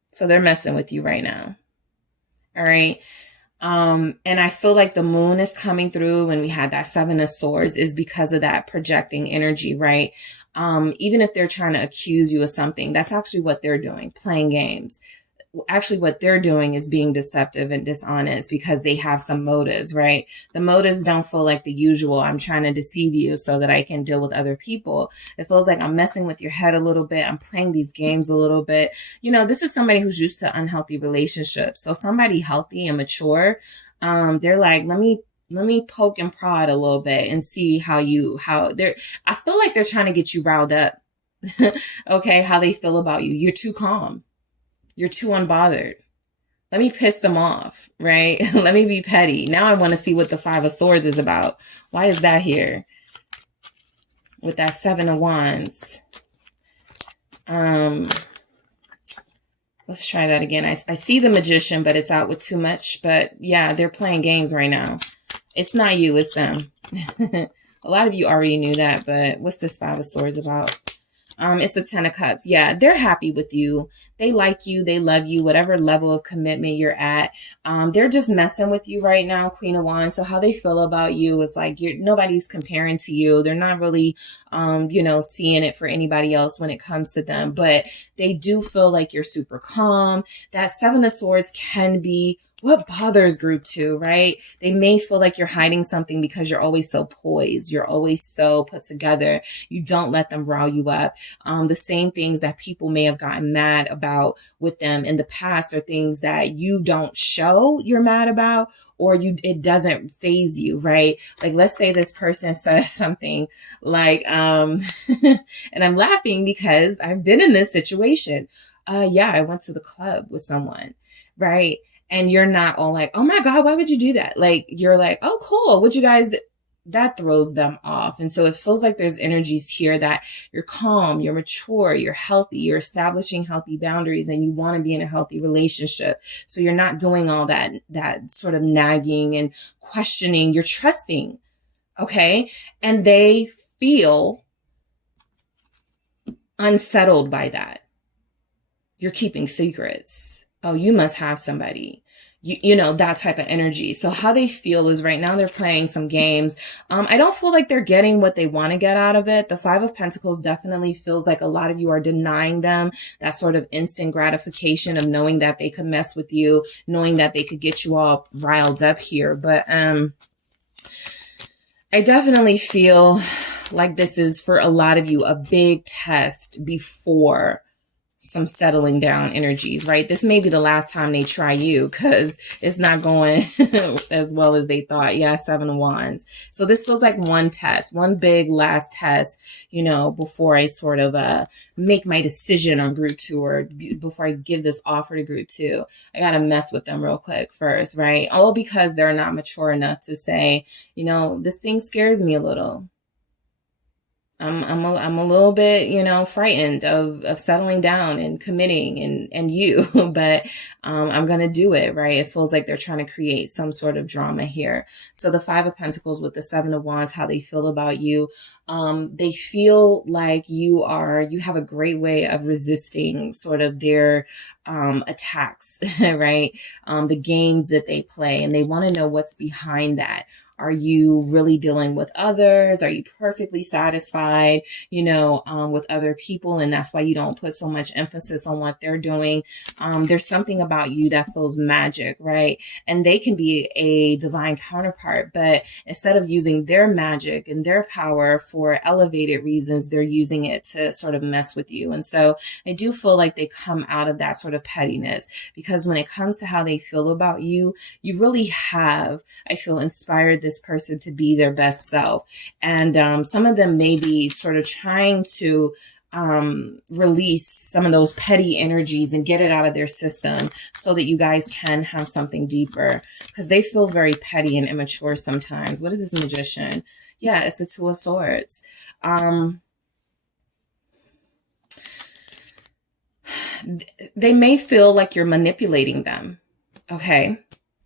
So they're messing with you right now. All right. And I feel like the moon is coming through when we had that 7 of Swords is because of that projecting energy, right? Even if they're trying to accuse you of something, that's actually what they're doing, playing games. Actually, what they're doing is being deceptive and dishonest because they have some motives, right? The motives don't feel like the usual. I'm trying to deceive you so that I can deal with other people. It feels like I'm messing with your head a little bit. I'm playing these games a little bit. This is somebody who's used to unhealthy relationships. So somebody healthy and mature, they're like, let me poke and prod a little bit and see how I feel like they're trying to get you riled up. Okay. How they feel about you. You're too calm. You're too unbothered. Let me piss them off, right? Let me be petty. Now I want to see what the 5 of Swords is about. Why is that here? With that 7 of Wands. Let's try that again. I see the Magician, but it's out with too much. But yeah, they're playing games right now. It's not you, it's them. A lot of you already knew that, but what's this 5 of Swords about? It's the 10 of Cups. Yeah, they're happy with you. They like you. They love you, whatever level of commitment you're at. They're just messing with you right now, Queen of Wands. So how they feel about you is like nobody's comparing to you. They're not really, seeing it for anybody else when it comes to them. But they do feel like you're super calm. That 7 of Swords can be what bothers group 2, right? They may feel like you're hiding something because you're always so poised. You're always so put together. You don't let them rile you up. The same things that people may have gotten mad about with them in the past are things that you don't show you're mad about, or it doesn't faze you, right? Like, let's say this person says something like, and I'm laughing because I've been in this situation. I went to the club with someone, right? And you're not all like, oh my God, why would you do that? Like, you're like, oh, cool. What you guys, that throws them off. And so it feels like there's energies here that you're calm, you're mature, you're healthy, you're establishing healthy boundaries, and you want to be in a healthy relationship. So you're not doing all that sort of nagging and questioning. You're trusting. Okay. And they feel unsettled by that. You're keeping secrets. Oh, you must have somebody. That type of energy. So how they feel is right now they're playing some games. I don't feel like they're getting what they want to get out of it. The 5 of Pentacles definitely feels like a lot of you are denying them that sort of instant gratification of knowing that they could mess with you, knowing that they could get you all riled up here. But I definitely feel like this is for a lot of you a big test before some settling down energies, right? This may be the last time they try you because it's not going as well as they thought. Yeah, 7 of Wands. So this feels like one test, one big last test, before I sort of make my decision on group 2, or before I give this offer to group 2. I got to mess with them real quick first, right? All because they're not mature enough to say, this thing scares me a little. I'm a little bit, frightened of settling down and committing and you, but, I'm going to do it, right? It feels like they're trying to create some sort of drama here. So the 5 of Pentacles with the 7 of Wands, how they feel about you. They feel like you have a great way of resisting sort of their, attacks, right? The games that they play, and they want to know what's behind that. Are you really dealing with others? Are you perfectly satisfied, with other people? And that's why you don't put so much emphasis on what they're doing. There's something about you that feels magic, right? And they can be a divine counterpart, but instead of using their magic and their power for elevated reasons, they're using it to sort of mess with you. And so I do feel like they come out of that sort of pettiness, because when it comes to how they feel about you, you really have, I feel, inspired this person to be their best self. And some of them may be sort of trying to release some of those petty energies and get it out of their system so that you guys can have something deeper, because they feel very petty and immature sometimes. What is this Magician? Yeah, it's a 2 of Swords. They may feel like you're manipulating them. Okay.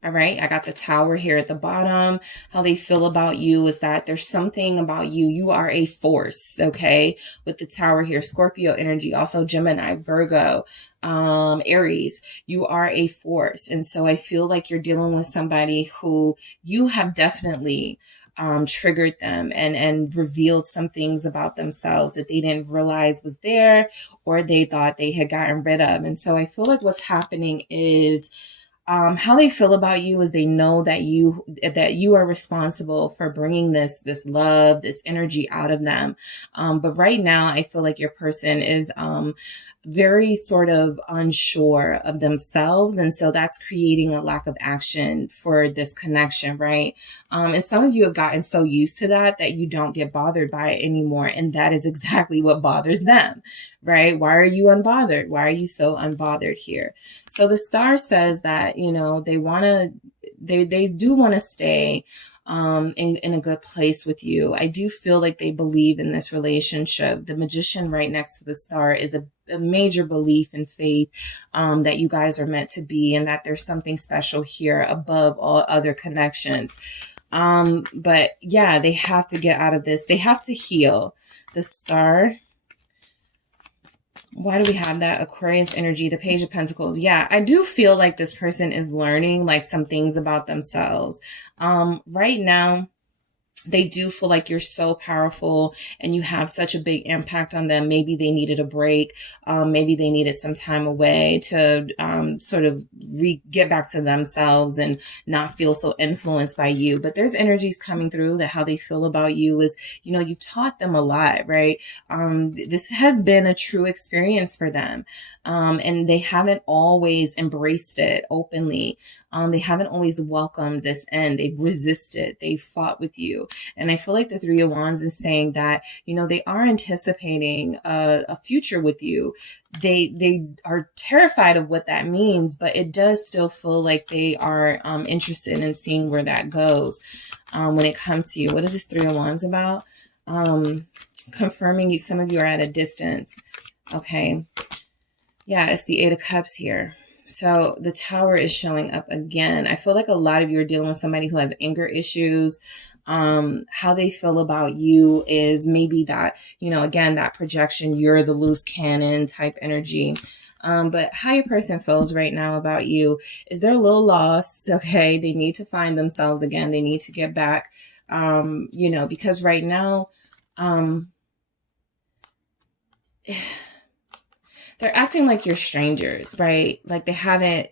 All right, I got the Tower here at the bottom. How they feel about you is that there's something about you. You are a force, okay? With the Tower here, Scorpio energy, also Gemini, Virgo, Aries, you are a force. And so I feel like you're dealing with somebody who you have definitely triggered them and revealed some things about themselves that they didn't realize was there, or they thought they had gotten rid of. And so I feel like what's happening is how they feel about you is they know that you are responsible for bringing this love, this energy out of them. But right now, I feel like your person is very sort of unsure of themselves, and so that's creating a lack of action for this connection, right? And some of you have gotten so used to that you don't get bothered by it anymore, and that is exactly what bothers them, right? Why are you unbothered? Why are you so unbothered here? So the star says that, you know, they do want to stay in a good place with you. I do feel like they believe in this relationship. The Magician right next to the star is a major belief and faith that you guys are meant to be, and that there's something special here above all other connections. But yeah, they have to get out of this. They have to heal. The star. Why do we have that? Aquarius energy, the Page of Pentacles. Yeah, I do feel like this person is learning like some things about themselves. Right now, they do feel like you're so powerful and you have such a big impact on them. Maybe they needed a break. Maybe they needed some time away to sort of get back to themselves and not feel so influenced by you. But there's energies coming through that how they feel about you is, you know, you've taught them a lot, right? This has been a true experience for them. And they haven't always embraced it openly. They haven't always welcomed this end. They've resisted. They've fought with you. And I feel like the Three of Wands is saying that, you know, they are anticipating a future with you. They are terrified of what that means, but it does still feel like they are interested in seeing where that goes when it comes to you. What is this Three of Wands about? Confirming some of you are at a distance. Okay. Yeah, it's the Eight of Cups here. So the Tower is showing up again. I feel like a lot of you are dealing with somebody who has anger issues. How they feel about you is maybe that, you know, again, that projection, you're the loose cannon type energy. But how your person feels right now about you is they're a little lost. Okay. They need to find themselves again. They need to get back, you know, because right now, they're acting like you're strangers, right? Like they haven't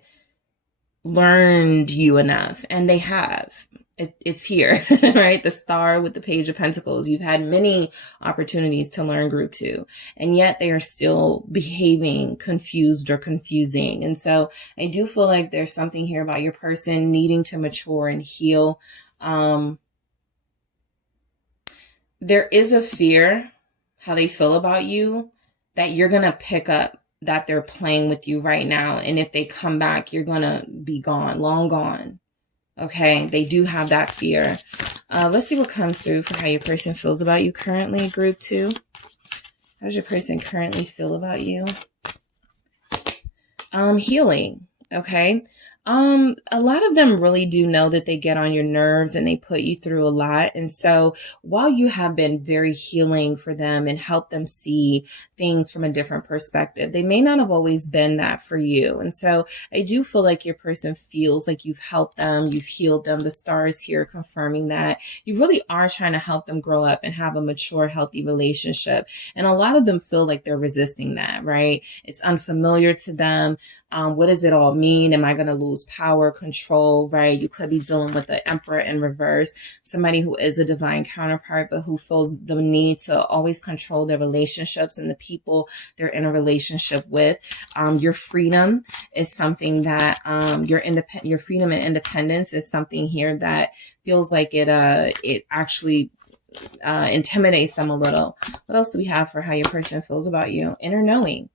learned you enough, and they have. It's here, right? The Star with the Page of Pentacles. You've had many opportunities to learn group 2, and yet they are still behaving confused or confusing. And so I do feel like there's something here about your person needing to mature and heal. There is a fear, how they feel about you, that you're going to pick up that they're playing with you right now. And if they come back, you're going to be gone, long gone. Okay. They do have that fear. Let's see what comes through for how your person feels about you currently, group 2. How does your person currently feel about you? Healing. Okay. A lot of them really do know that they get on your nerves and they put you through a lot. And so while you have been very healing for them and helped them see things from a different perspective, they may not have always been that for you. And so I do feel like your person feels like you've helped them, you've healed them. The Star is here confirming that you really are trying to help them grow up and have a mature, healthy relationship. And a lot of them feel like they're resisting that, right? It's unfamiliar to them. What does it all mean? Am I going to lose power, control, right? You could be dealing with the Emperor in reverse, somebody who is a divine counterpart, but who feels the need to always control their relationships and the people they're in a relationship with. Your freedom is something that, your freedom and independence is something here that feels like it actually intimidates them a little. What else do we have for how your person feels about you? Inner knowing.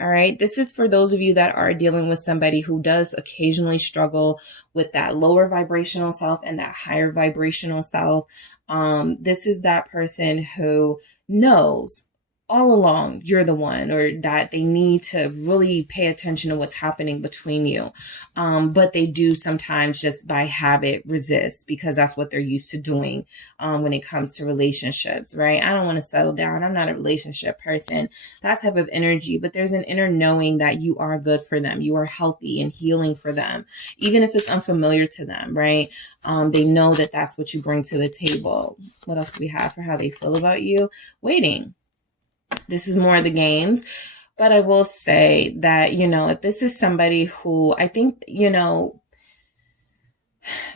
All right. This is for those of you that are dealing with somebody who does occasionally struggle with that lower vibrational self and that higher vibrational self. This is that person who knows all along you're the one, or that they need to really pay attention to what's happening between you. But they do sometimes just by habit resist, because that's what they're used to doing when it comes to relationships, right? I don't want to settle down. I'm not a relationship person, that type of energy. But there's an inner knowing that you are good for them. You are healthy and healing for them, even if it's unfamiliar to them, right? They know that that's what you bring to the table. What else do we have for how they feel about you? Waiting. This is more of the games. But I will say that, if this is somebody who I think,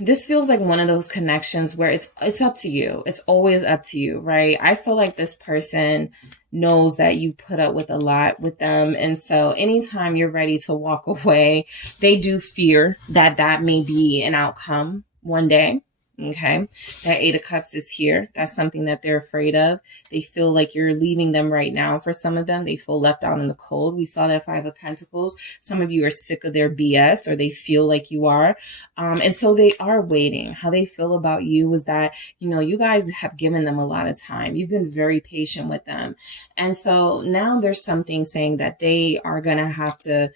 this feels like one of those connections where it's up to you. It's always up to you, right? I feel like this person knows that you put up with a lot with them. And so anytime you're ready to walk away, they do fear that that may be an outcome one day. Okay. That 8 of Cups is here. That's something that they're afraid of. They feel like you're leaving them right now. For some of them, they feel left out in the cold. We saw that 5 of Pentacles. Some of you are sick of their BS, or they feel like you are. And so they are waiting. How they feel about you is that, you guys have given them a lot of time. You've been very patient with them. And so now there's something saying that they are going to have to,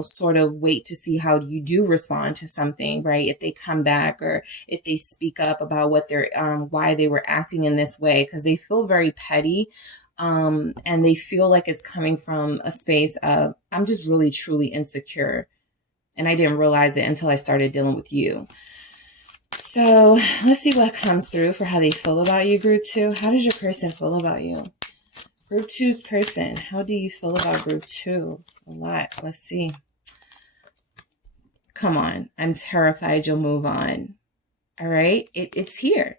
sort of wait to see how you do respond to something, right? If they come back, or if they speak up about what they're, why they were acting in this way, because they feel very petty. And they feel like it's coming from a space of, I'm just really, truly insecure. And I didn't realize it until I started dealing with you. So let's see what comes through for how they feel about you, Group 2. How does your person feel about you? Group 2's person, how do you feel about Group 2? A lot. Let's see. Come on. I'm terrified you'll move on. All right. It's here.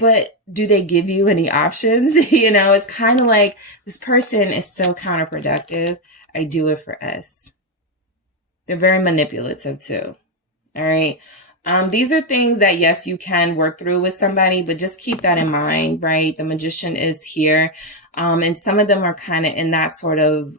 But do they give you any options? It's kind of like this person is so counterproductive. I do it for us. They're very manipulative too. All right. These are things that, yes, you can work through with somebody, but just keep that in mind, right? The Magician is here. And some of them are kind of in that sort of,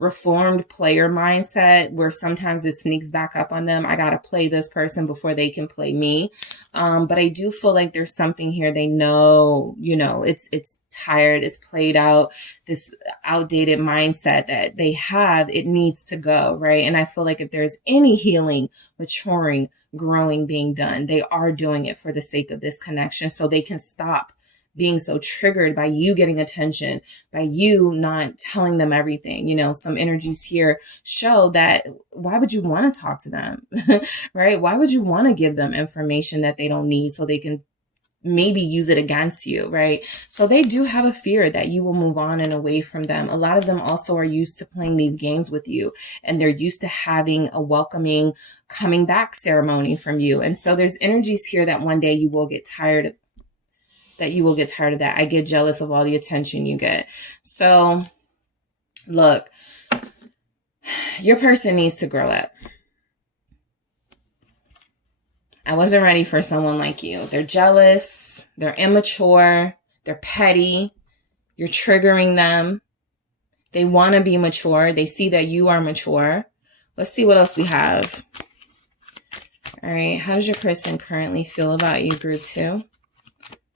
reformed player mindset where sometimes it sneaks back up on them. I got to play this person before they can play me. But I do feel like there's something here. They know, it's tired. It's played out. This outdated mindset that they have, it needs to go, right? And I feel like if there's any healing, maturing, growing being done, they are doing it for the sake of this connection, so they can stop being so triggered by you getting attention, by you not telling them everything. Some energies here show that why would you want to talk to them, right? Why would you want to give them information that they don't need so they can maybe use it against you, right? So they do have a fear that you will move on and away from them. A lot of them also are used to playing these games with you, and they're used to having a welcoming coming back ceremony from you. And so there's energies here that one day you will get tired of that. I get jealous of all the attention you get. So look, your person needs to grow up. I wasn't ready for someone like you. They're jealous. They're immature. They're petty. You're triggering them. They want to be mature. They see that you are mature. Let's see what else we have. All right. How does your person currently feel about you, Group 2?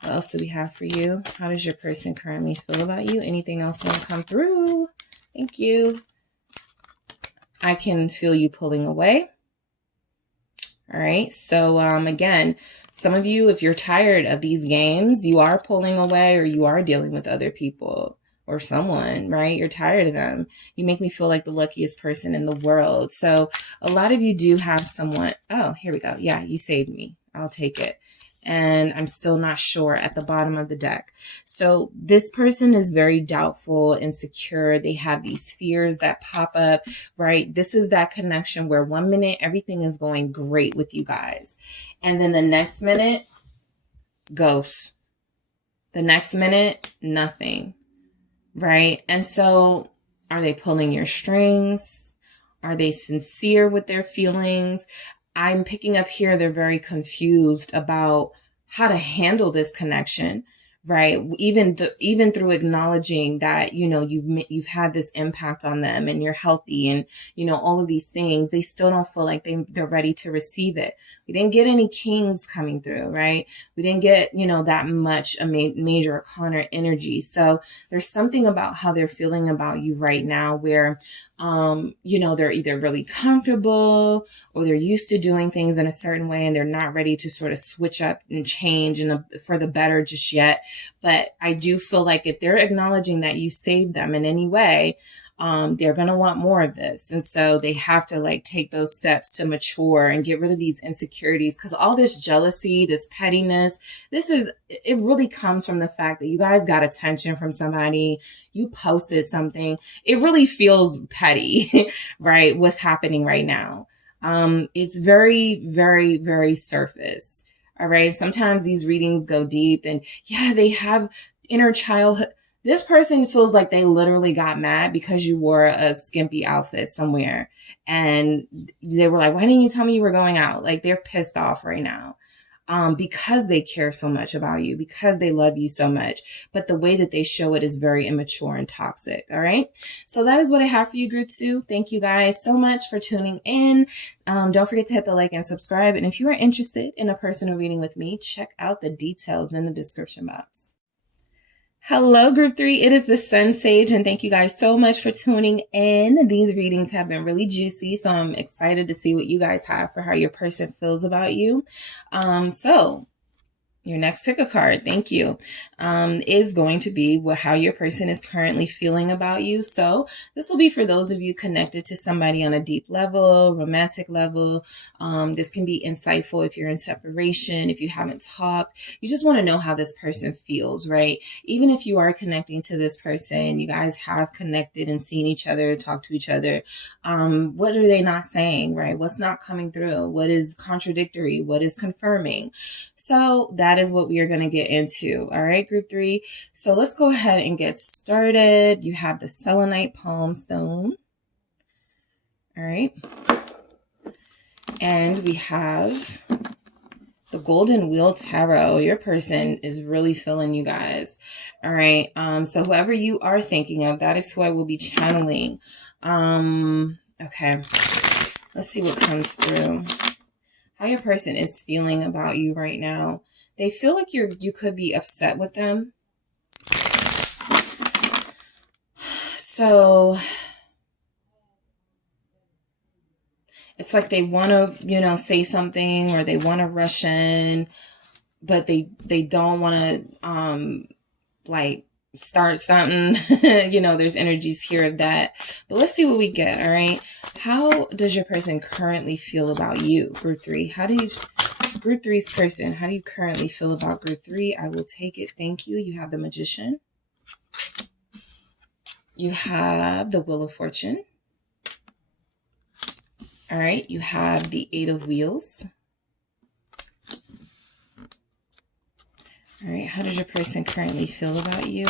What else do we have for you? How does your person currently feel about you? Anything else want to come through? Thank you. I can feel you pulling away. All right. So, again, some of you, if you're tired of these games, you are pulling away, or you are dealing with other people or someone, right? You're tired of them. You make me feel like the luckiest person in the world. So a lot of you do have someone. Oh, here we go. Yeah, you saved me. I'll take it. And I'm still not sure at the bottom of the deck. So this person is very doubtful, insecure. They have these fears that pop up, right? This is that connection where one minute everything is going great with you guys, and then the next minute, ghost. The next minute, nothing, right? And so are they pulling your strings? Are they sincere with their feelings? I'm picking up here they're very confused about how to handle this connection, right? Even through acknowledging that, you know, you've had this impact on them and you're healthy and, you know, all of these things, they still don't feel like they're ready to receive it. We didn't get any kings coming through, right? We didn't get, you know, that much a major arcana energy. So there's something about how they're feeling about you right now where, you know, they're either really comfortable or they're used to doing things in a certain way and they're not ready to sort of switch up and change for the better just yet. But I do feel like if they're acknowledging that you saved them in any way, they're going to want more of this. And so they have to like take those steps to mature and get rid of these insecurities, because all this jealousy, this pettiness, it really comes from the fact that you guys got attention from somebody. You posted something. It really feels petty, right? What's happening right now. It's very, very, very surface. All right. Sometimes these readings go deep and yeah, they have inner childhood. This person feels like they literally got mad because you wore a skimpy outfit somewhere and they were like, why didn't you tell me you were going out? Like they're pissed off right now. Because they care so much about you, because they love you so much. But the way that they show it is very immature and toxic. All right. So that is what I have for you, group 2. Thank you guys so much for tuning in. Don't forget to hit the like and subscribe. And if you are interested in a personal reading with me, check out the details in the description box. Hello, group 3. It is the SunSage, and thank you guys so much for tuning in. These readings have been really juicy, so I'm excited to see what you guys have for how your person feels about you. So your next pick a card, thank you, is going to be how your person is currently feeling about you. So this will be for those of you connected to somebody on a deep level, romantic level. This can be insightful if you're in separation, if you haven't talked. You just want to know how this person feels, right? Even if you are connecting to this person, you guys have connected and seen each other, talked to each other. What are they not saying, right? What's not coming through? What is contradictory? What is confirming? So that is what we are going to get into. All right, group 3. So let's go ahead and get started. You have the selenite palm stone. All right. And we have the golden wheel tarot. Your person is really feeling you guys. All right. So whoever you are thinking of, that is who I will be channeling. Okay. Let's see what comes through. How your person is feeling about you right now. They feel like you could be upset with them. So it's like they want to, you know, say something or they want to rush in, but they don't want to like start something. You know, there's energies here of that. But let's see what we get, all right? How does your person currently feel about you, group 3? Group 3's person, how do you currently feel about group 3? I will take it. Thank you. You have the Magician. You have the Wheel of Fortune. All right. You have the 8 of Wheels. All right. How does your person currently feel about you?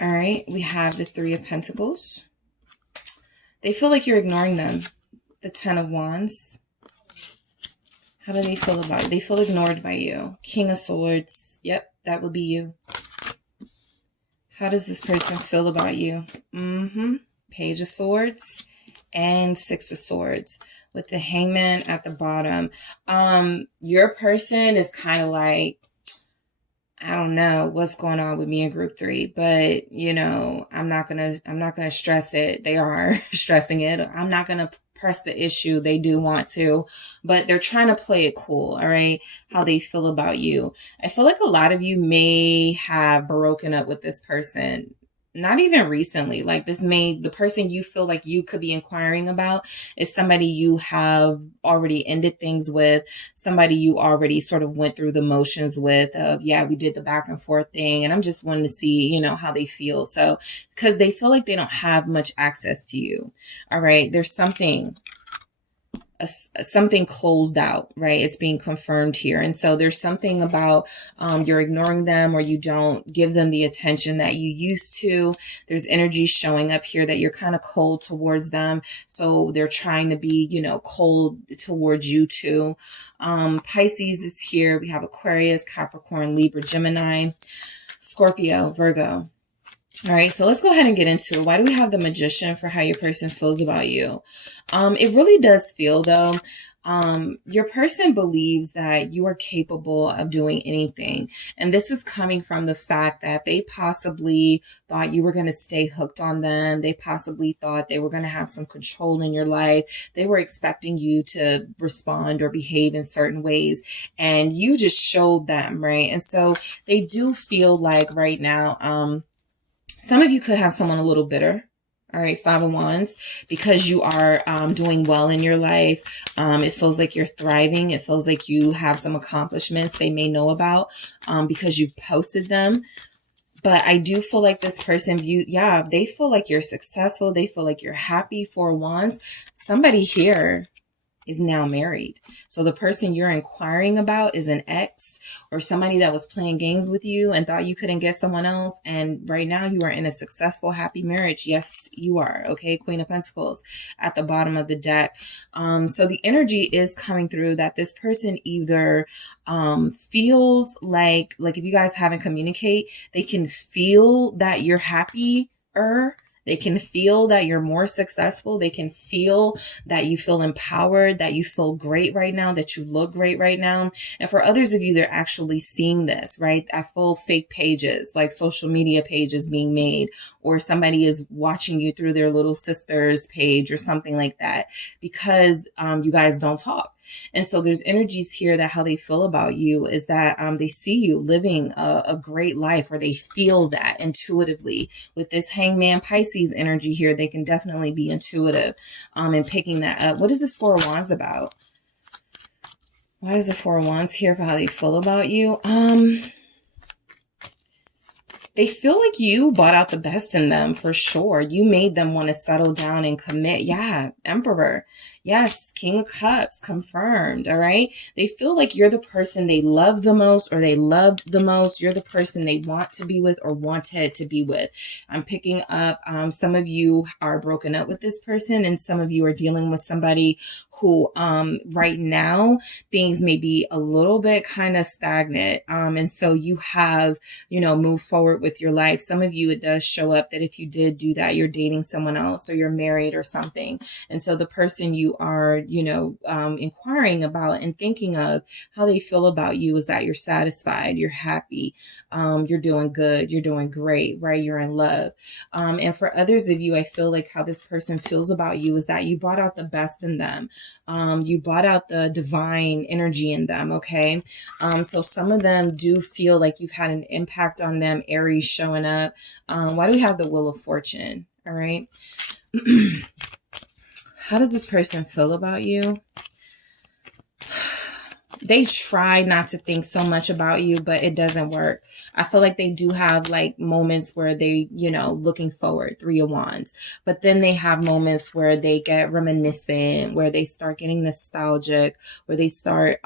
All right. We have the 3 of Pentacles. They feel like you're ignoring them. The 10 of Wands. How do they feel about it? They feel ignored by you. King of Swords. Yep, that would be you. How does this person feel about you? Page of Swords and 6 of Swords with the Hangman at the bottom. Your person is kind of like, I don't know what's going on with me in group 3, but you know, I'm not gonna stress it. They are stressing it. I'm not gonna press the issue. They do want to, but they're trying to play it cool. All right. How they feel about you. I feel like a lot of you may have broken up with this person. Not even recently. Like the person you feel like you could be inquiring about is somebody you have already ended things with, somebody you already sort of went through the motions with of, yeah, we did the back and forth thing. And I'm just wanting to see, you know, how they feel. So, because they feel like they don't have much access to you. All right. There's something closed out, right? It's being confirmed here. And so there's something about you're ignoring them or you don't give them the attention that you used to. There's energy showing up here that you're kind of cold towards them. So they're trying to be, you know, cold towards you too. Pisces is here. We have Aquarius, Capricorn, Libra, Gemini. Scorpio, Virgo. All right, so let's go ahead and get into it. Why do we have the Magician for how your person feels about you? It really does feel, though, your person believes that you are capable of doing anything. And this is coming from the fact that they possibly thought you were going to stay hooked on them. They possibly thought they were going to have some control in your life. They were expecting you to respond or behave in certain ways, and you just showed them, right? And so they do feel like right now, some of you could have someone a little bitter. All right, Five of Wands, because you are doing well in your life. It feels like you're thriving. It feels like you have some accomplishments they may know about because you've posted them. But I do feel like this person they feel like you're successful. They feel like you're happy. Four of Wands. Somebody here is now married. So the person you're inquiring about is an ex or somebody that was playing games with you and thought you couldn't get someone else. And right now you are in a successful, happy marriage. Yes, you are. Okay. Queen of Pentacles at the bottom of the deck. So the energy is coming through that this person either feels like if you guys haven't communicate, they can feel that you're happier. They can feel that you're more successful. They can feel that you feel empowered, that you feel great right now, that you look great right now. And for others of you, they're actually seeing this, right? At full fake pages, like social media pages being made, or somebody is watching you through their little sister's page or something like that, because you guys don't talk. And so there's energies here that how they feel about you is that they see you living a great life, or they feel that intuitively. With this Hangman Pisces energy here, they can definitely be intuitive in picking that up. What is this Four of Wands about? Why is the Four of Wands here for how they feel about you? They feel like you brought out the best in them for sure. You made them want to settle down and commit. Yeah, Emperor. Yes, King of Cups, confirmed, all right? They feel like you're the person they love the most, or they loved the most. You're the person they want to be with or wanted to be with. I'm picking up some of you are broken up with this person, and some of you are dealing with somebody who right now things may be a little bit kind of stagnant. And so you have, moved forward with your life. Some of you, it does show up that if you did do that, you're dating someone else or you're married or something. And so the person you are, inquiring about and thinking of how they feel about you is that you're satisfied, you're happy, you're doing good, you're doing great, right? You're in love. And for others of you, I feel like how this person feels about you is that you brought out the best in them. You brought out the divine energy in them. Okay. So some of them do feel like you've had an impact on them. Aries showing up. Why do we have the Wheel of Fortune? All right. How does this person feel about you? They try not to think so much about you, but it doesn't work. I feel like they do have like moments where they, looking forward, Three of Wands. But then they have moments where they get reminiscent, where they start getting nostalgic, where they start,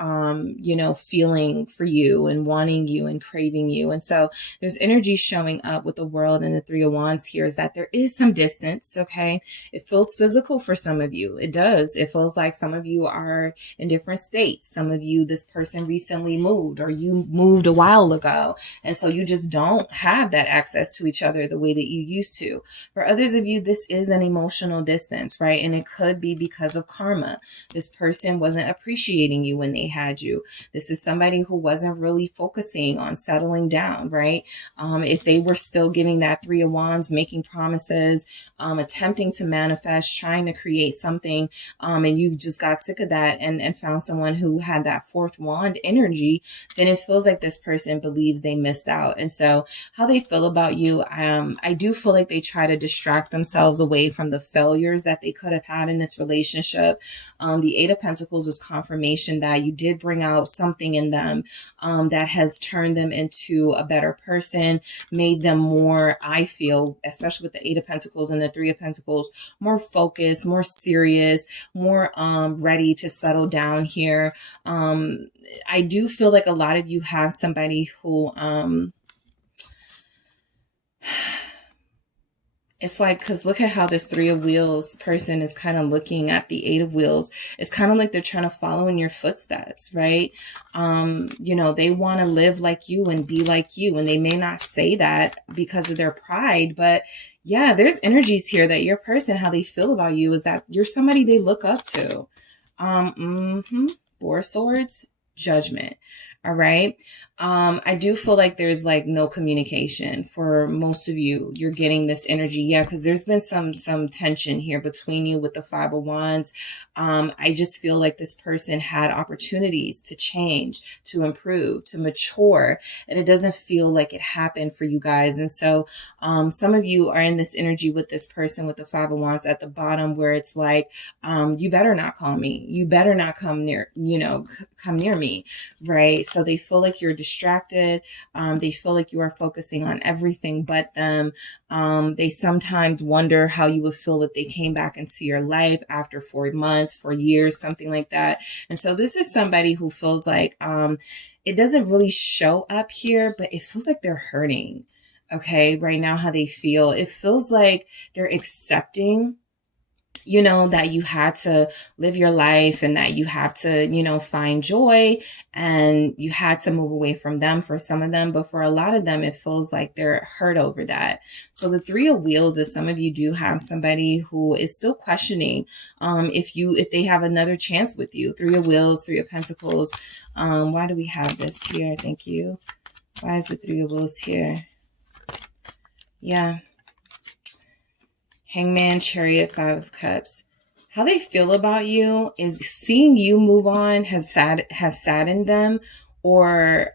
feeling for you and wanting you and craving you. And so there's energy showing up with the World and the Three of Wands here is that there is some distance, okay? It feels physical for some of you. It does. It feels like some of you are in different states. Some of you, this person recently moved, or you moved a while ago. And so you just don't have that access to each other the way that you used to. For others of you, this is an emotional distance, right? And it could be because of karma. This person wasn't appreciating you when they had you. This is somebody who wasn't really focusing on settling down, right? If they were still giving that Three of Wands, making promises, attempting to manifest, trying to create something, and you just got sick of that and found someone who had that Fourth Wand energy, then it feels like this person believes they missed out. And so how they feel about you, I do feel like they try to distract themselves away from the failures that they could have had in this relationship. The Eight of Pentacles is confirmation that you did bring out something in them that has turned them into a better person, made them more, I feel, especially with the Eight of Pentacles and the Three of Pentacles, more focused, more serious, more ready to settle down here. I do feel like a lot of you have somebody who It's like, because look at how this Three of Wheels person is kind of looking at the Eight of Wheels. It's kind of like they're trying to follow in your footsteps, right? You know, they want to live like you and be like you. And they may not say that because of their pride, but yeah, there's energies here that your person, how they feel about you is that you're somebody they look up to. Four of Swords, Judgment. All right. I do feel like there's like no communication for most of you. You're getting this energy. Yeah. Cause there's been some tension here between you with the Five of Wands. I just feel like this person had opportunities to change, to improve, to mature, and it doesn't feel like it happened for you guys. And so, some of you are in this energy with this person with the Five of Wands at the bottom where it's like, you better not call me. You better not come near, come near me. Right. So they feel like you're distracted. They feel like you are focusing on everything but them. They sometimes wonder how you would feel if they came back into your life after 4 months, 4 years, something like that. And so this is somebody who feels like, it doesn't really show up here, but it feels like they're hurting. Okay. Right now, how they feel, it feels like they're accepting, that you had to live your life and that you have to, find joy and you had to move away from them for some of them. But for a lot of them, it feels like they're hurt over that. So the Three of Wheels is some of you do have somebody who is still questioning, if they have another chance with you. Three of Wheels, Three of Pentacles. Why do we have this here? Thank you. Why is the Three of Wheels here? Yeah. Hangman, Chariot, Five of Cups. How they feel about you is seeing you move on has saddened them, or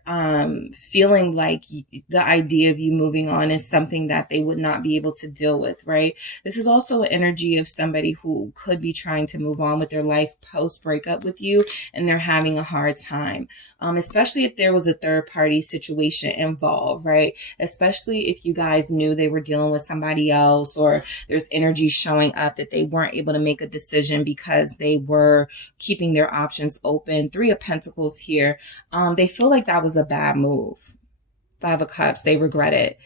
feeling like the idea of you moving on is something that they would not be able to deal with, right? This is also an energy of somebody who could be trying to move on with their life post breakup with you, and they're having a hard time, especially if there was a third party situation involved, right? Especially if you guys knew they were dealing with somebody else, or there's energy showing up that they weren't able to make a decision because they were keeping their options open. Three of Pentacles here. They feel like that was a bad move. Five of Cups, they regret it.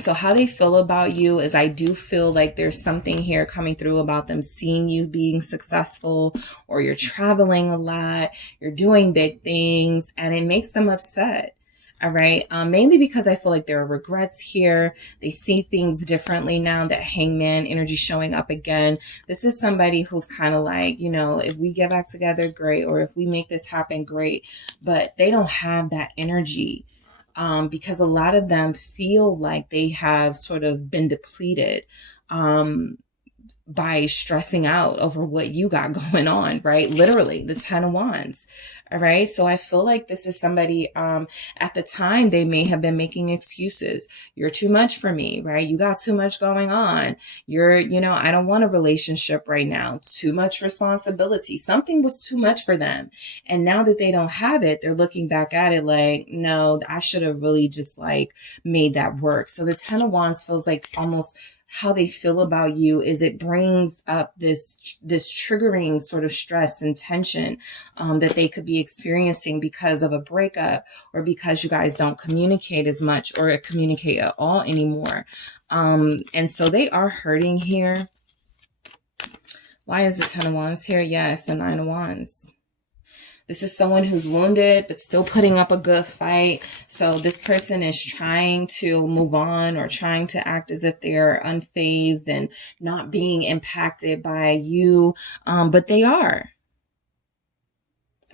So how they feel about you is I do feel like there's something here coming through about them seeing you being successful, or you're traveling a lot, you're doing big things, and it makes them upset. All right. Mainly because I feel like there are regrets here. They see things differently now. That Hangman energy showing up again. This is somebody who's kind of like, if we get back together, great. Or if we make this happen, great. But they don't have that energy. Because a lot of them feel like they have sort of been depleted, by stressing out over what you got going on, right? Literally, the Ten of Wands. All right. So I feel like this is somebody, at the time they may have been making excuses. You're too much for me, right? You got too much going on. I don't want a relationship right now. Too much responsibility. Something was too much for them. And now that they don't have it, they're looking back at it like, no, I should have really just like made that work. So the Ten of Wands feels like almost how they feel about you is it brings up this triggering sort of stress and tension, that they could be experiencing because of a breakup, or because you guys don't communicate as much or communicate at all anymore. And so they are hurting here. Why is the Ten of Wands here? Yes, the Nine of Wands. This is someone who's wounded, but still putting up a good fight. So this person is trying to move on, or trying to act as if they're unfazed and not being impacted by you. But they are.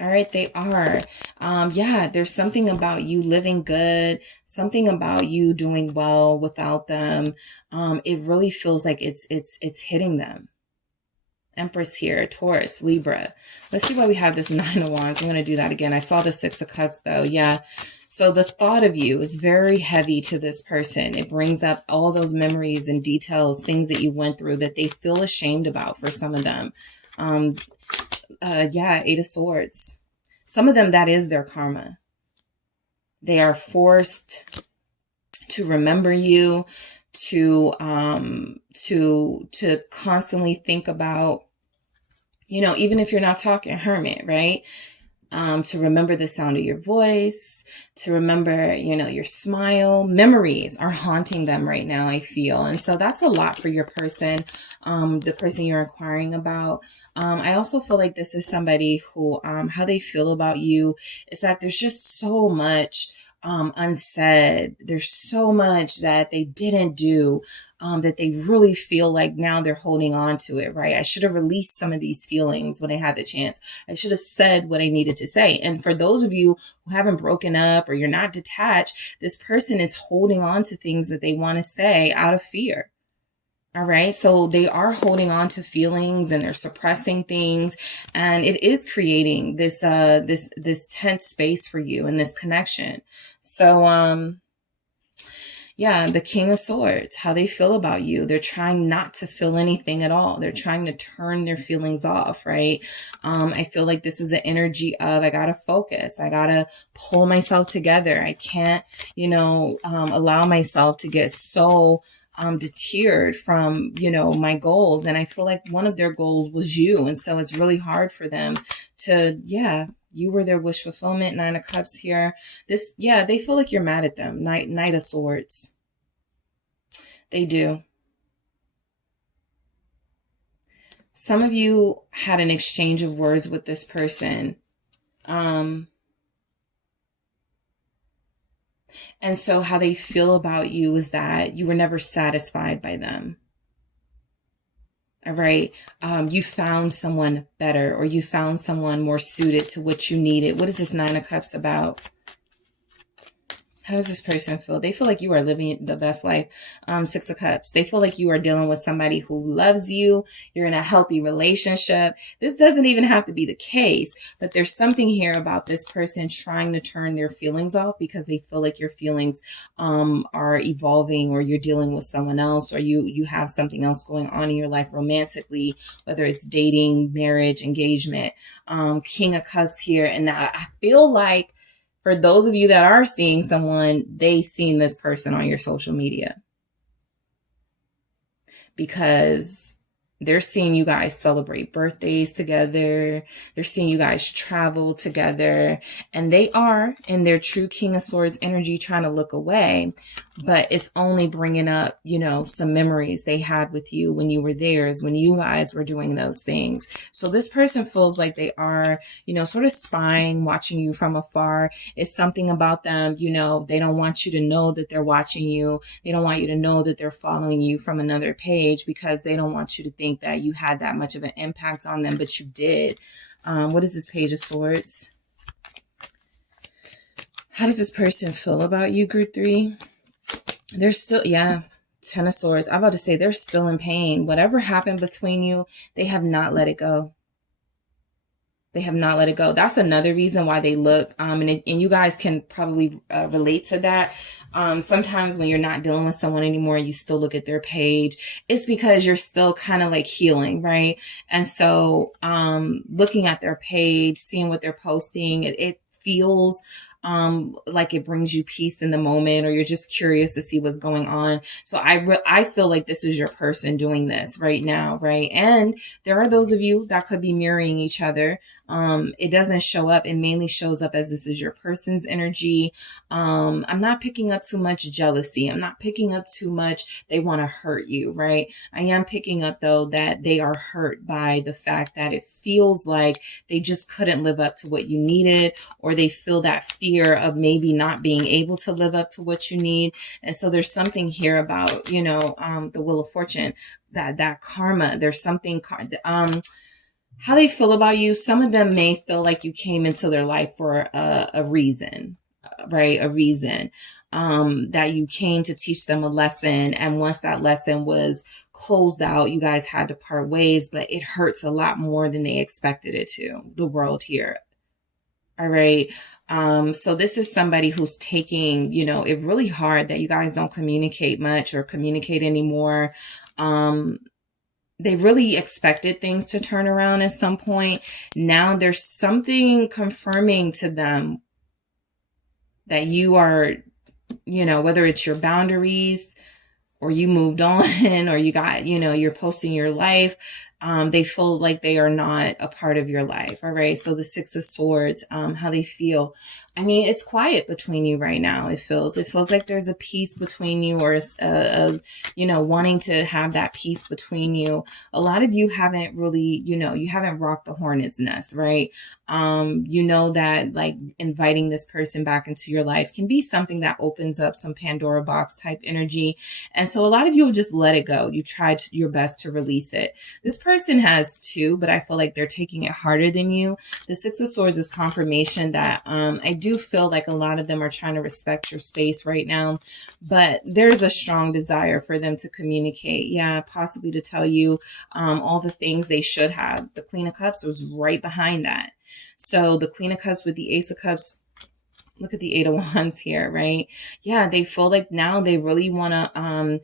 All right, they are. Yeah, there's something about you living good, something about you doing well without them. It really feels like it's hitting them. Empress here, Taurus, Libra. Let's see why we have this Nine of Wands. I'm going to do that again. I saw the Six of Cups though. Yeah. So the thought of you is very heavy to this person. It brings up all those memories and details, things that you went through that they feel ashamed about for some of them. Yeah, Eight of Swords. Some of them, that is their karma. They are forced to remember you, to constantly think about, even if you're not talking, Hermit, right? to remember the sound of your voice, to remember, your smile. Memories are haunting them right now, I feel. And so that's a lot for your person, the person you're inquiring about. I also feel like this is somebody who, how they feel about you is that there's just so much unsaid. There's so much that they didn't do, that they really feel like now they're holding on to it, right? I should have released some of these feelings when I had the chance. I should have said what I needed to say. And for those of you who haven't broken up or you're not detached, this person is holding on to things that they want to say out of fear. All right. So they are holding on to feelings and they're suppressing things, and it is creating this, this tense space for you and this connection. So, yeah, the King of Swords, how they feel about you. They're trying not to feel anything at all. They're trying to turn their feelings off, right? I feel like this is an energy of, I got to focus. I got to pull myself together. I can't, allow myself to get so deterred from, my goals. And I feel like one of their goals was you. And so it's really hard for them to, you were their wish fulfillment. 9 of Cups here. They feel like you're mad at them. Knight of Swords. They do. Some of you had an exchange of words with this person. And so how they feel about you is that you were never satisfied by them. All right. You found someone better, or you found someone more suited to what you needed. What is this 9 of Cups about? How does this person feel? They feel like you are living the best life. 6 of Cups. They feel like you are dealing with somebody who loves you. You're in a healthy relationship. This doesn't even have to be the case, but there's something here about this person trying to turn their feelings off because they feel like your feelings are evolving, or you're dealing with someone else, or you have something else going on in your life romantically, whether it's dating, marriage, engagement. King of Cups here. And I feel like, for those of you that are seeing someone, they've seen this person on your social media, because they're seeing you guys celebrate birthdays together. They're seeing you guys travel together, and they are in their true King of Swords energy trying to look away, but it's only bringing up, some memories they had with you when you were theirs, when you guys were doing those things. So this person feels like they are, sort of spying, watching you from afar. It's something about them, they don't want you to know that they're watching you. They don't want you to know that they're following you from another page, because they don't want you to think that you had that much of an impact on them, but you did. What is this Page of Swords? How does this person feel about you, Group 3? They're still, 10 of Swords. I'm about to say they're still in pain. Whatever happened between you, they have not let it go. They have not let it go. That's another reason why they look, and you guys can probably relate to that. Sometimes when you're not dealing with someone anymore, you still look at their page. It's because you're still kind of like healing, right? And so looking at their page, seeing what they're posting, it feels like it brings you peace in the moment, or you're just curious to see what's going on. So I feel like this is your person doing this right now, right? And there are those of you that could be mirroring each other. It doesn't show up. It mainly shows up as this is your person's energy. I'm not picking up too much jealousy. I'm not picking up too much they want to hurt you, right? I am picking up, though, that they are hurt by the fact that it feels like they just couldn't live up to what you needed, or they feel that fear of maybe not being able to live up to what you need. And so there's something here about, the Wheel of Fortune, that karma. There's something, how they feel about you. Some of them may feel like you came into their life for a reason, right? A reason, that you came to teach them a lesson. And once that lesson was closed out, you guys had to part ways, but it hurts a lot more than they expected it to, the world here. All right. So this is somebody who's taking, it really hard that you guys don't communicate much or communicate anymore. They really expected things to turn around at some point. Now there's something confirming to them that you are, whether it's your boundaries, or you moved on, or you got, you're posting your life. They feel like they are not a part of your life. All right. So the Six of Swords, how they feel. I mean, it's quiet between you right now. It feels like there's a peace between you, or wanting to have that peace between you. A lot of you haven't really, you haven't rocked the hornet's nest, right? That like inviting this person back into your life can be something that opens up some Pandora box type energy. And so a lot of you will just let it go. You tried your best to release it. This person has too, but I feel like they're taking it harder than you. The Six of Swords is confirmation that I do feel like a lot of them are trying to respect your space right now, but there's a strong desire for them to communicate. Yeah, possibly to tell you all the things they should have. The Queen of Cups was right behind that. So the Queen of Cups with the Ace of Cups, look at the Eight of Wands here, right? Yeah, they feel like now they really want to,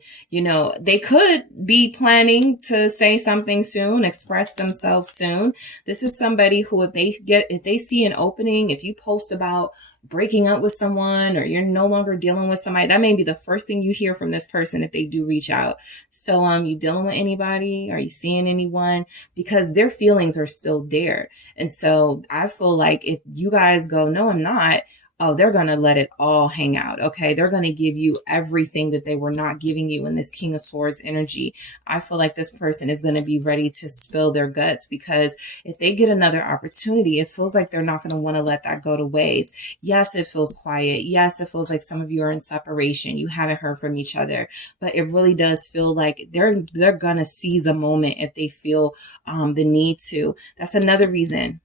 they could be planning to say something soon, express themselves soon. This is somebody who, if they see an opening, if you post about breaking up with someone, or you're no longer dealing with somebody, that may be the first thing you hear from this person if they do reach out. So, you dealing with anybody? Are you seeing anyone? Because their feelings are still there. And so I feel like if you guys go, no, I'm not, oh, they're going to let it all hang out. Okay. They're going to give you everything that they were not giving you in this King of Swords energy. I feel like this person is going to be ready to spill their guts, because if they get another opportunity, it feels like they're not going to want to let that go to waste. Yes, it feels quiet. Yes, it feels like some of you are in separation. You haven't heard from each other, but it really does feel like they're going to seize a moment if they feel the need to. That's another reason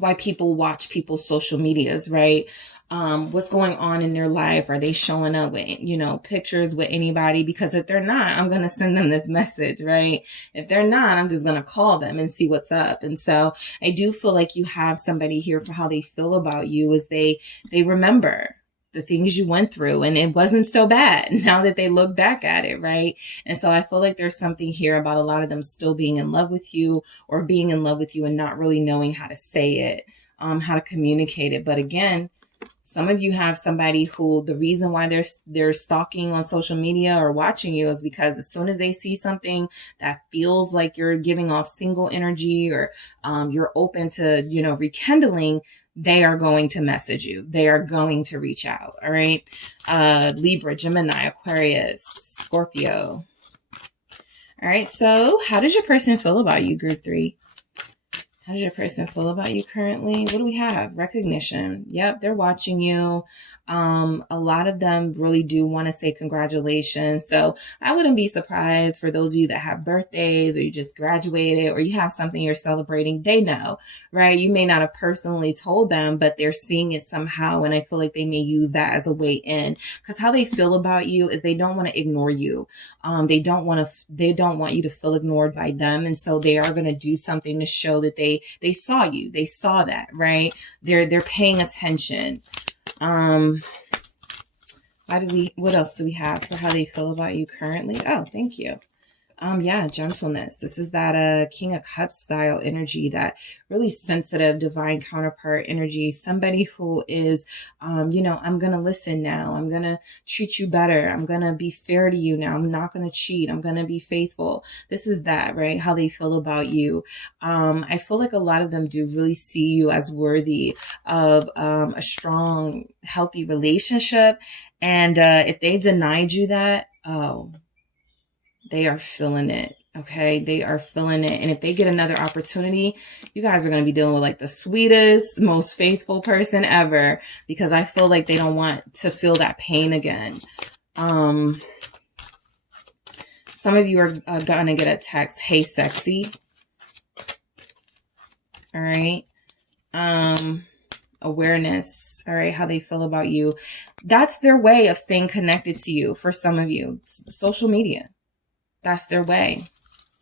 why people watch people's social medias, right? What's going on in their life? Are they showing up with, pictures with anybody? Because if they're not, I'm going to send them this message, right? If they're not, I'm just going to call them and see what's up. And so I do feel like you have somebody here for how they feel about you, is they remember the things you went through, and it wasn't so bad now that they look back at it, right? And so I feel like there's something here about a lot of them still being in love with you, or being in love with you and not really knowing how to say it, how to communicate it. But again, some of you have somebody who, the reason why they're stalking on social media or watching you is because as soon as they see something that feels like you're giving off single energy, or you're open to, rekindling, they are going to message you. They are going to reach out. All right. Libra, Gemini, Aquarius, Scorpio. All right. So how does your person feel about you, group 3? How does your person feel about you currently? What do we have? Recognition. Yep, they're watching you. A lot of them really do want to say congratulations. So I wouldn't be surprised for those of you that have birthdays, or you just graduated, or you have something you're celebrating. They know, right? You may not have personally told them, but they're seeing it somehow. And I feel like they may use that as a way in, because how they feel about you is they don't want to ignore you. They don't want you to feel ignored by them. And so they are going to do something to show that they saw you. They saw that, right? They're paying attention. What else do we have for how they feel about you currently? Oh, thank you. Yeah, gentleness. This is that King of Cups style energy, that really sensitive divine counterpart energy. Somebody who is, I'm going to listen now. I'm going to treat you better. I'm going to be fair to you now. I'm not going to cheat. I'm going to be faithful. This is that, right? How they feel about you. I feel like a lot of them do really see you as worthy of a strong, healthy relationship. And if they denied you that, they are feeling it. Okay. They are feeling it. And if they get another opportunity, you guys are going to be dealing with like the sweetest, most faithful person ever, because I feel like they don't want to feel that pain again. Some of you are going to get a text, hey, sexy. All right. Awareness. All right. How they feel about you. That's their way of staying connected to you. For some of you, social media. That's their way.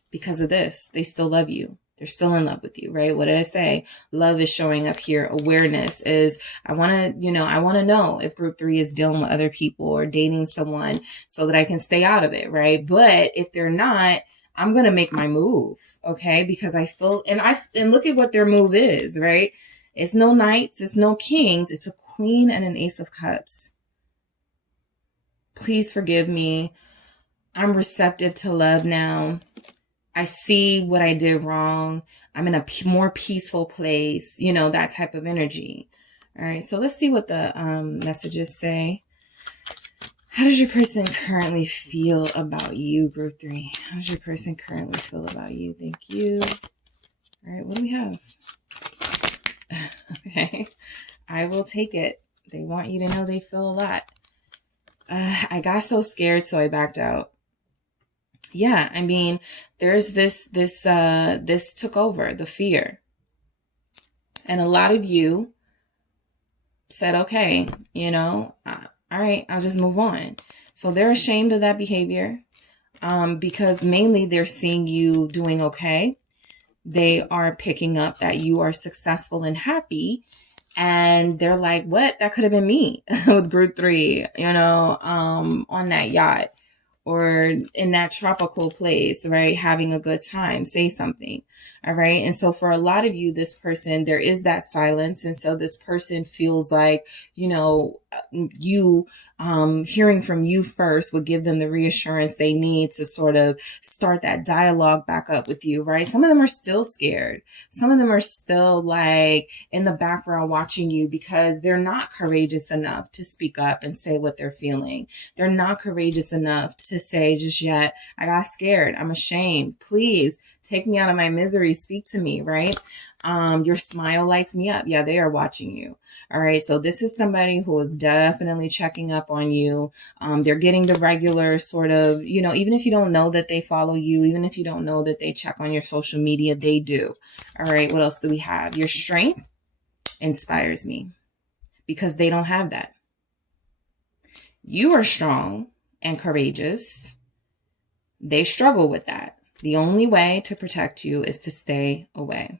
Because of this, they still love you. They're still in love with you, right? What did I say? Love is showing up here. Awareness is, I want to know if group 3 is dealing with other people or dating someone so that I can stay out of it, right? But if they're not, I'm going to make my move, okay? Because I feel, and look at what their move is, right? It's no knights, it's no kings, it's a queen and an ace of cups. Please forgive me. I'm receptive to love now. I see what I did wrong. I'm in a more peaceful place, you know, that type of energy. All right, so let's see what the messages say. How does your person currently feel about you, group 3? How does your person currently feel about you? Thank you. All right, what do we have? Okay, I will take it. They want you to know they feel a lot. I got so scared, so I backed out. Yeah, I mean, there's this took over, the fear. And a lot of you said, okay, you know, all right, I'll just move on. So they're ashamed of that behavior because mainly they're seeing you doing okay. They are picking up that you are successful and happy. And they're like, what? That could have been me with group 3, you know, on that yacht or in that tropical place, right? Having a good time, say something. All right. And so for a lot of you, this person, there is that silence. And so this person feels like, you know, you hearing from you first would give them the reassurance they need to sort of start that dialogue back up with you, right? Some of them are still scared. Some of them are still like in the background watching you because they're not courageous enough to speak up and say what they're feeling. They're not courageous enough to say just yet, I got scared. I'm ashamed. Please take me out of my misery. Speak to me, right? Your smile lights me up. Yeah, they are watching you. All right. So this is somebody who is definitely checking up on you. They're getting the regular sort of, you know, even if you don't know that they follow you, even if you don't know that they check on your social media, they do. All right. What else do we have? Your strength inspires me because they don't have that. You are strong and courageous. They struggle with that. The only way to protect you is to stay away.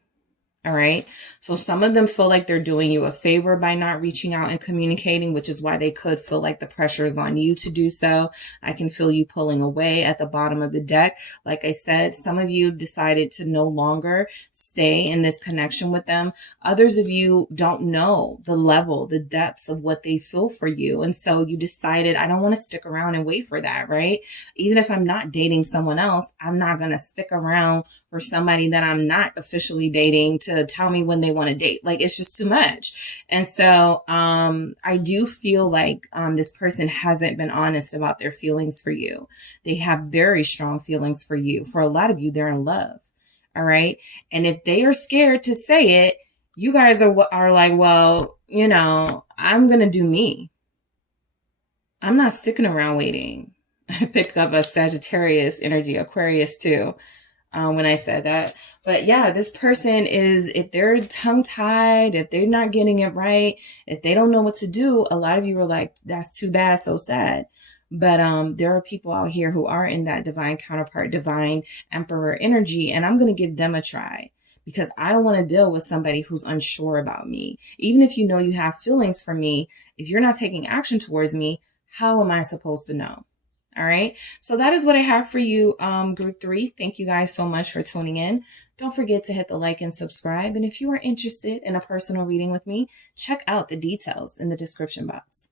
All right. So some of them feel like they're doing you a favor by not reaching out and communicating, which is why they could feel like the pressure is on you to do so. I can feel you pulling away at the bottom of the deck. Like I said, some of you decided to no longer stay in this connection with them. Others of you don't know the level, the depths of what they feel for you. And so you decided, I don't want to stick around and wait for that, right? Even if I'm not dating someone else, I'm not going to stick around for somebody that I'm not officially dating to tell me when they want to date. Like, it's just too much. And so I do feel like this person hasn't been honest about their feelings for you. They have very strong feelings for you. For a lot of you, they're in love. All right. And if they are scared to say it, you guys are like, well, you know, I'm going to do me. I'm not sticking around waiting. I picked up a Sagittarius energy, Aquarius too. When I said that. But yeah, this person is, if they're tongue tied, if they're not getting it right, if they don't know what to do, a lot of you are like, that's too bad, so sad. But there are people out here who are in that divine counterpart, divine emperor energy, and I'm going to give them a try because I don't want to deal with somebody who's unsure about me. Even if you know you have feelings for me, if you're not taking action towards me, how am I supposed to know? All right. So that is what I have for you, group 3. Thank you guys so much for tuning in. Don't forget to hit the like and subscribe. And if you are interested in a personal reading with me, check out the details in the description box.